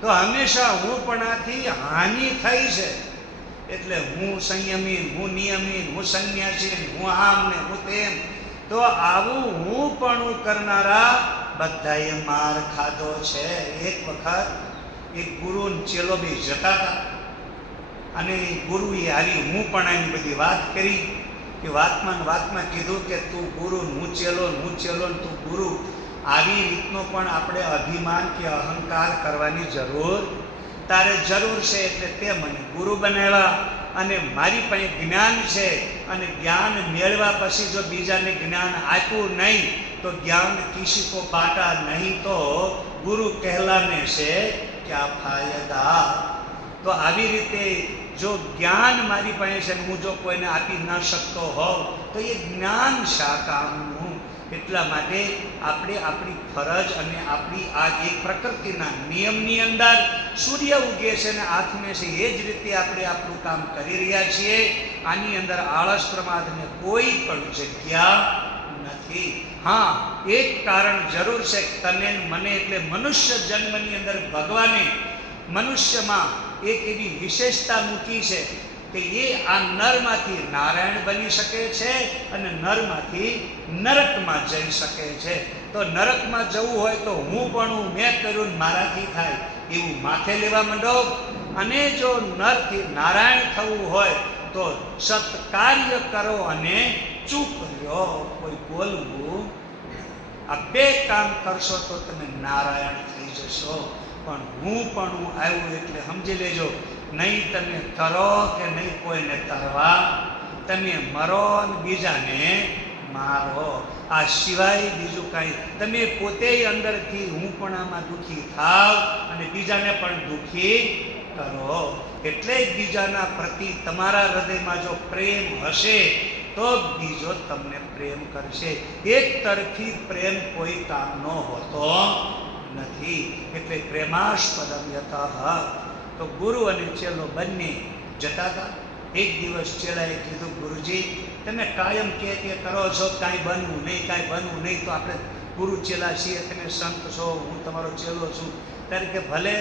તો હંમેશા હું પણાથી હાનિ થઈ છે. એટલે હું સંયમી, હું નિયમી, હું સંન્યાસી, હું આમ ને હું તેમ, તો આવું હું પણ કરનારા બધાએ માર ખાધો છે. એક વખત એક ગુરુ ચેલો બે જતા હતા અને ગુરુએ આવી હું પણ આની બધી વાત કરી કે વાતમાં કીધું કે તું ગુરુ, હું ચેલો ને તું ગુરુ, આવી રીતનો પણ આપણે અભિમાન કે અહંકાર કરવાની જરૂર તારે જરૂર છે. એટલે તે મને ગુરુ બનાવ્યા અને મારી પાસે જ્ઞાન છે અને જ્ઞાન મેળવ્યા પછી જો બીજાને જ્ઞાન આપ્યું નહીં તો જ્ઞાન કિસી કો બાંટા નહીં તો ગુરુ કહેલાને છે ક્યા ફાયદા. તો આવી રીતે જો જ્ઞાન મારી પાસે છે હું જો કોઈને આપી ન શકતો હોઉં તો એ જ્ઞાન શા કામનું. એટલા માટે આપણે આપણી ફરજ અને આપણી આ એક પ્રકૃતિના નિયમની અંદર સૂર્ય ઉગે છે અને આથમે છે એ જ રીતે આપણે આપણું કામ કરી રહ્યા છીએ. આની અંદર આળસ પ્રમાદને કોઈ પણ જગ્યા નથી. હા, એક કારણ જરૂર છે, તને મને એટલે મનુષ્ય જન્મની અંદર ભગવાને મનુષ્યમાં એક એવી વિશેષતા મૂકી છે કે એ આ નરમાંથી નારાયણ બની શકે છે અને નરમાંથી નરકમાં જઈ શકે છે. તો નરકમાં જવું હોય તો હું પણ મેં કર્યું મારાથી થાય એવું માથે લેવા માંડો, અને જો નરથી નારાયણ થવું હોય તો સત્કાર્ય કરો અને ચૂપ રહ્યો, કોઈ બોલવું. આ બે કામ કરશો તો તમે નારાયણ થઈ જશો. પણ હું આવ્યું એટલે સમજી લેજો, નહીં તમે તરો કે નહીં કોઈને તરવા, તમે મરો અને બીજાને મારો. આ સિવાય બીજું કાંઈ તમે પોતે અંદરથી હું પણ આમાં દુઃખી થાવ અને બીજાને પણ દુઃખી કરો. એટલે જ બીજાના પ્રતિ તમારા હૃદયમાં જો પ્રેમ હશે તો બીજો તમને પ્રેમ કરશે. એક તરફી પ્રેમ કોઈ કામનો હોતો નથી. એટલે પ્રેમાસ્પદમ યતઃ. તો ગુરુ અને ચેલો બંને જતા હતા. એક દિવસ ચેલાએ કીધું, ગુરુજી તમે કાયમ કે કરો છો કાંઈ બનવું નહીં, તો આપણે ગુરુ ચેલા છીએ, તમે સંત છો, હું તમારો ચેલો છું. ત્યારે કે ભલે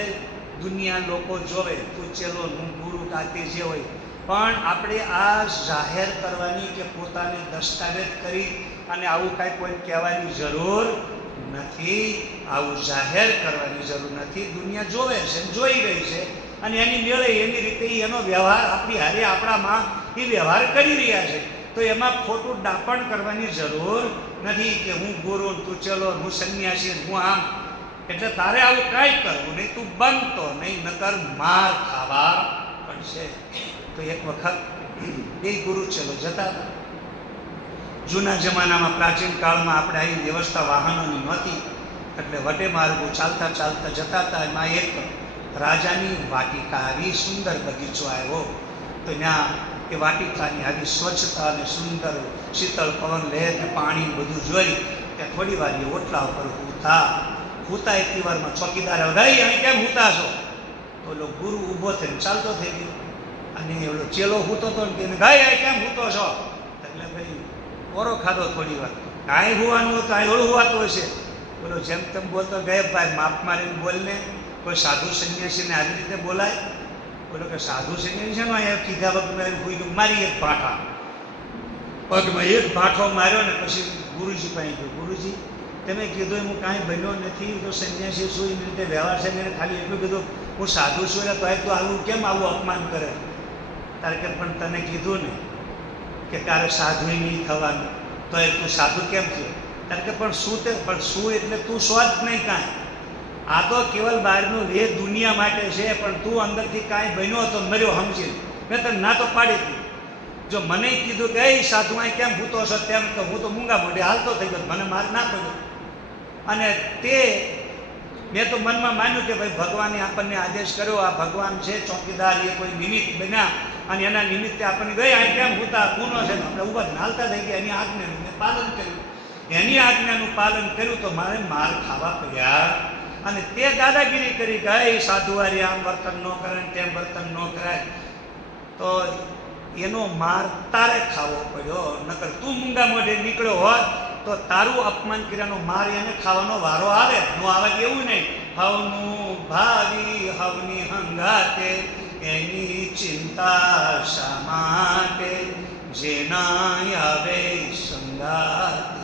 દુનિયા લોકો જોવે તું ચેલો હું ગુરુ કાતે જે હોય, પણ આપણે આ જાહેર કરવાની કે પોતાને દસ્તાવેજ કરી અને આવું કાંઈ કોઈને કહેવાની જરૂર નથી. આવું જાહેર કરવાની જરૂર નથી. દુનિયા જોવે છે, જોઈ રહી છે અને એની મેળે એની રીતે એનો વ્યવહાર આપણી હારે આપણામાં એ વ્યવહાર કરી રહ્યા છે. તો એમાં ખોટું ડાપણ કરવાની જરૂર નથી કે હું ગુરુ, તું ચલો, હું સંન્યાસી, હું આમ. એટલે તારે આવું કાંઈ કરવું નહીં, તું બનતો નહીં, નકર માર ખાવા પડશે. તો એક વખત બે ગુરુ ચલો જતા હતા. જૂના જમાનામાં પ્રાચીન કાળમાં આપણે આવી વ્યવસ્થા વાહનોની નહોતી, એટલે વટે માર્ગો ચાલતા જતા હતા. એમાં એક રાજાની વાટિકા આવી સુંદર બગીચો આવ્યો. તો ત્યાં એ વાટિકાની આવી સ્વચ્છતા અને સુંદર શીતળ પવન લહેર ને પાણી બધું જોઈ ત્યાં થોડી વાર એ ઓટલા ઉપર હૂતા એટલી વારમાં ચોકીદાર ભાઈ અહીં કેમ હૂતા છો? તો ઓલો ગુરુ ઊભો થઈને ચાલતો થઈ ગયો અને ઓલો ચેલો હૂતો હતો ને ભાઈ અહીં કેમ હૂતો છો? એટલે ભાઈ ઓરો ખાધો થોડી વાર, કાંઈ હોવાનું હતું અહીં ઓળું હોવાતું હશે. બોલો જેમ તેમ બોલતો ગયે ભાઈ માપ મારીને બોલને, કોઈ સાધુ સંન્યાસીને આવી રીતે બોલાય? બોલો કે સાધુ સંન્યાસી અહીંયા કીધા વગર કોઈ મારી એક ભાઠા પગમાં એક ભાઠો માર્યો ને પછી ગુરુજી પાસે ગયો, ગુરુજી તમે કીધું હું કાંઈ બન્યો નથી, તો સંન્યાસી છું એની રીતે વ્યવહાર છે, મેં ખાલી એટલું કીધું હું સાધુ છું એટલે તો આવું કેમ આવું અપમાન કરે? તારે કે પણ તને કીધું ને કે તારે સાધુ નહીં થવાનું, તો એ તું સાધુ કેમ થયો? ત્યારે કે પણ શું એટલે તું છો જ નહીં કાંઈ. આ તો કેવલ બહારનું રે દુનિયા માટે છે, પણ તું અંદરથી કાંઈ બન્યો હતો મર્યો સમજી. મેં તને ના તો પાડી હતી. જો મને કીધું કે એ સાધુ અહીં કેમ ભૂતો છો, તેમ તો હું તો મૂંગા મોઢે હાલતો થઈ ગયો, મને માર ના પડ્યો. અને મેં તો મનમાં માન્યું કે ભાઈ ભગવાને આપણને આદેશ કર્યો, આ ભગવાન છે ચોકીદાર, એ કોઈ નિમિત્ત બન્યા અને એના નિમિત્તે આપણને ગઈ અહીં કેમ ભૂતા ગુનો છે, આપણે ઉભા હાલતા થઈ ગયા. એની આજ્ઞાનું મેં પાલન કર્યું. એની આજ્ઞાનું પાલન કર્યું તો મારે માર ખાવા પડ્યા. અને તે દાદાગીરી કરી કે એ સાધુવારી આમ વર્તન ન કરે તેમ વર્તન ન કરાય, તો એનો માર તારે ખાવો પડ્યો. નકર તું મૂંગા મોઢે નીકળ્યો હોત તો તારું અપમાન કર્યાનો માર એને ખાવાનો વારો આવે. નો આવે એવું નહીં. હવનું ભાવી હવની હંગાતે, એની ચિંતા શા માટે, જેના આવે સંગાતે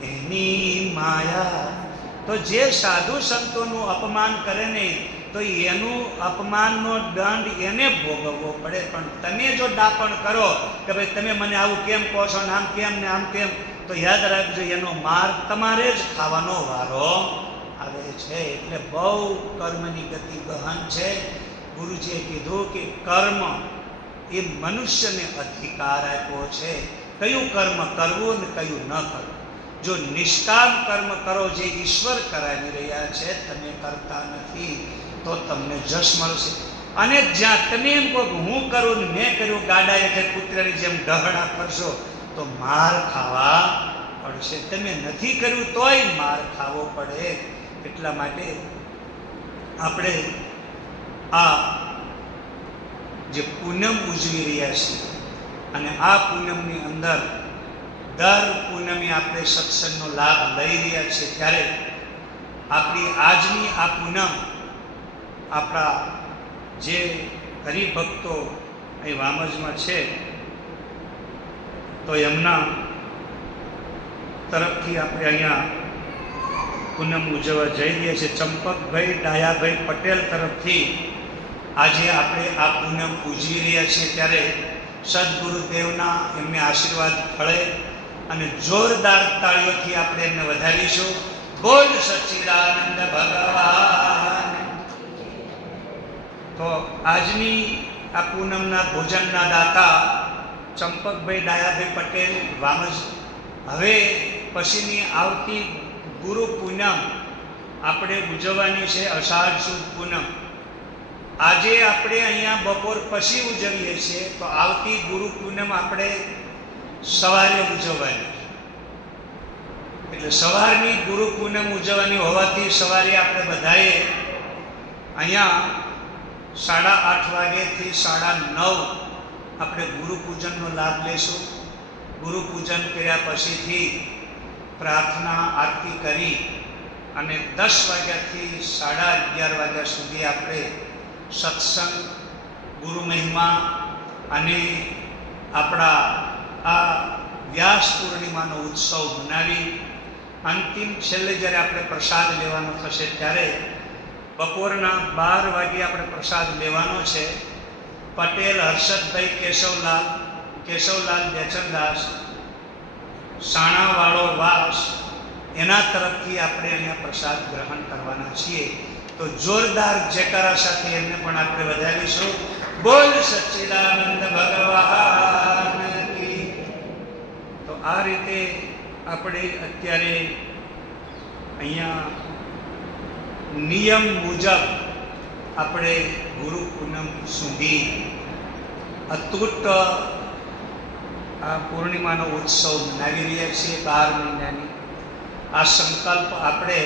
એની માયા. તો જે સાધુ સંતોનું અપમાન કરે ને, તો એનું અપમાનનો દંડ એને ભોગવવો પડે. પણ તમે જો ડાપણ કરો કે ભાઈ તમે મને આવું કેમ કહો છો ને આમ કેમ ને આમ કેમ, તો યાદ રાખજો એનો માર તમારે જ ખાવાનો વારો આવે છે. એટલે બહુ કર્મની ગતિ ગહન છે. ગુરુજીએ કીધું કે કર્મ એ મનુષ્યને અધિકાર આપ્યો છે, કયું કર્મ કરવું ને કયું ન કરવું. જો નિષ્કામ કર્મ કરો, જે ઈશ્વર કરાવી રહ્યા છે, તમે કરતા નથી, તો તમને જશ મળશે. અને જ્યાં તમે એમ કહો કે હું કરું ને મેં કર્યું, ગાડા એટલે કૂતરાની જેમ ડહડા કરશો, તો માર ખાવા પડશે. તમે નથી કર્યું તોય માર ખાવો પડે. એટલા માટે આપણે આ જે પૂનમ ઉજવી રહ્યા છીએ, અને આ પૂનમની અંદર દર પૂનમે આપણે સત્સંગનો લાભ લઈ રહ્યા છીએ, ત્યારે આપણી આજની આ પૂનમ આપણા જે હરિભક્તો અહીં વામજમાં છે, તો એમના તરફથી આપણે અહીંયા પૂનમ ઉજવવા જઈ રહ્યા છીએ. ચંપકભાઈ ડાયાભાઈ પટેલ તરફથી આજે આપણે આ પૂનમ ઉજવી રહ્યા છીએ, ત્યારે સદગુરુદેવના એમને આશીર્વાદ ફળે અને જોરદાર તાળીઓથી આપણે એમને વધાવીશું. બોલ સચ્ચિદાનંદ ભગવાન. તો આજની આ પૂનમના ભોજનના દાતા ચંપકભાઈ ડાયાભાઈ પટેલ વામજ. હવે પછીની આવતી ગુરુ પૂનમ આપણે ઉજવવાની છે, અષાઢ સુદ પૂનમ. આજે આપણે અહીંયા બપોર પછી ઉજવીએ છીએ, તો આવતી ગુરુ પૂનમ આપણે સવારે ઉજવવાની. એટલે સવારની ગુરુ પૂનમ ઉજવવાની હોવાથી સવારે આપણે બધાએ અહીંયા 8:30 વાગ્યાથી 9:30 આપણે ગુરુ પૂજનનો લાભ લેશું. ગુરુ પૂજન કર્યા પછીથી પ્રાર્થના આરતી કરી અને 10 વાગ્યાથી 11:30 વાગ્યા સુધી આપણે સત્સંગ, ગુરુ મહિમા અને આપણા આ વ્યાસ પૂર્ણિમાનો ઉત્સવ મનાવી અંતિમ છેલ્લે જ્યારે આપણે પ્રસાદ લેવાનો થશે, ત્યારે બપોરના 12 વાગ્યે આપણે પ્રસાદ લેવાનો છે. પટેલ હર્ષદભાઈ કેશવલાલ બેચરદાસ, સાણાવાળો વાસ, એના તરફથી આપણે અહીંયા પ્રસાદ ગ્રહણ કરવાના છીએ. તો જોરદાર જયકારા સાથે એમને પણ આપણે વધાવીશું. બોલ સચ્ચિદાનંદ ભગવાન કી. તો આ રીતે આપણે અત્યારે અહીંયા નિયમ મુજબ આપણે ગુરુ પૂનમ સુધી અતૂટ આ પૂર્ણિમાનો ઉત્સવ મનાવી રહ્યા છીએ. 12 મહિનાની આ સંકલ્પ આપણે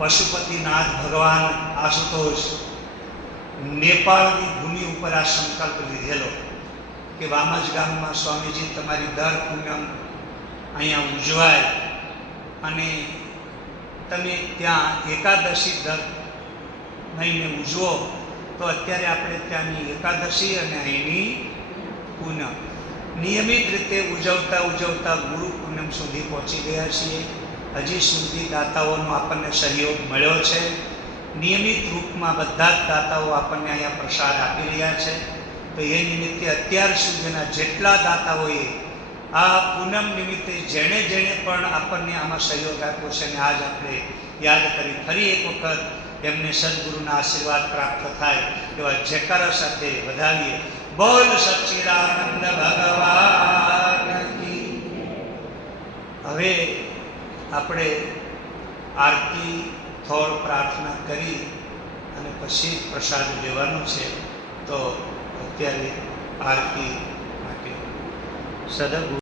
પશુપતિનાથ ભગવાન આશુતોષ નેપાળની ભૂમિ ઉપર આ સંકલ્પ લીધેલો કે વામજ ગામમાં સ્વામીજી તમારી દર પૂનમ અહીંયા ઉજવાય અને તમે ત્યાં એકાદશી દર મહિને ઉજવો. તો અત્યારે આપણે ત્યાંની એકાદશી અને અહીંની પૂનમ નિયમિત રીતે ઉજવતા ગુરુ પૂનમ સુધી પહોંચી ગયા છીએ. હજી સુધી દાતાઓનો આપણને સહયોગ મળ્યો છે. નિયમિત રૂપમાં બધા જ દાતાઓ આપણને અહીંયા પ્રસાદ આપી રહ્યા છે. તો એ નિમિત્તે અત્યાર સુધીના જેટલા દાતાઓએ આ પૂનમ નિમિત્તે જેણે જેણે પણ આપણને આમાં સહયોગ આપ્યો છે અને આજ આપણે યાદ કરી ફરી એક વખત એમને સદગુરુના આશીર્વાદ પ્રાપ્ત થાય એવા જયકારા સાથે વધાવીએ. બોલ સચ્ચિદાનંદ ભગવાન કી. હવે આપણે આરતી થોડ પ્રાર્થના કરી અને પછી પ્રસાદ લેવાનો છે. તો અત્યારે આરતી માટે સદગુરુ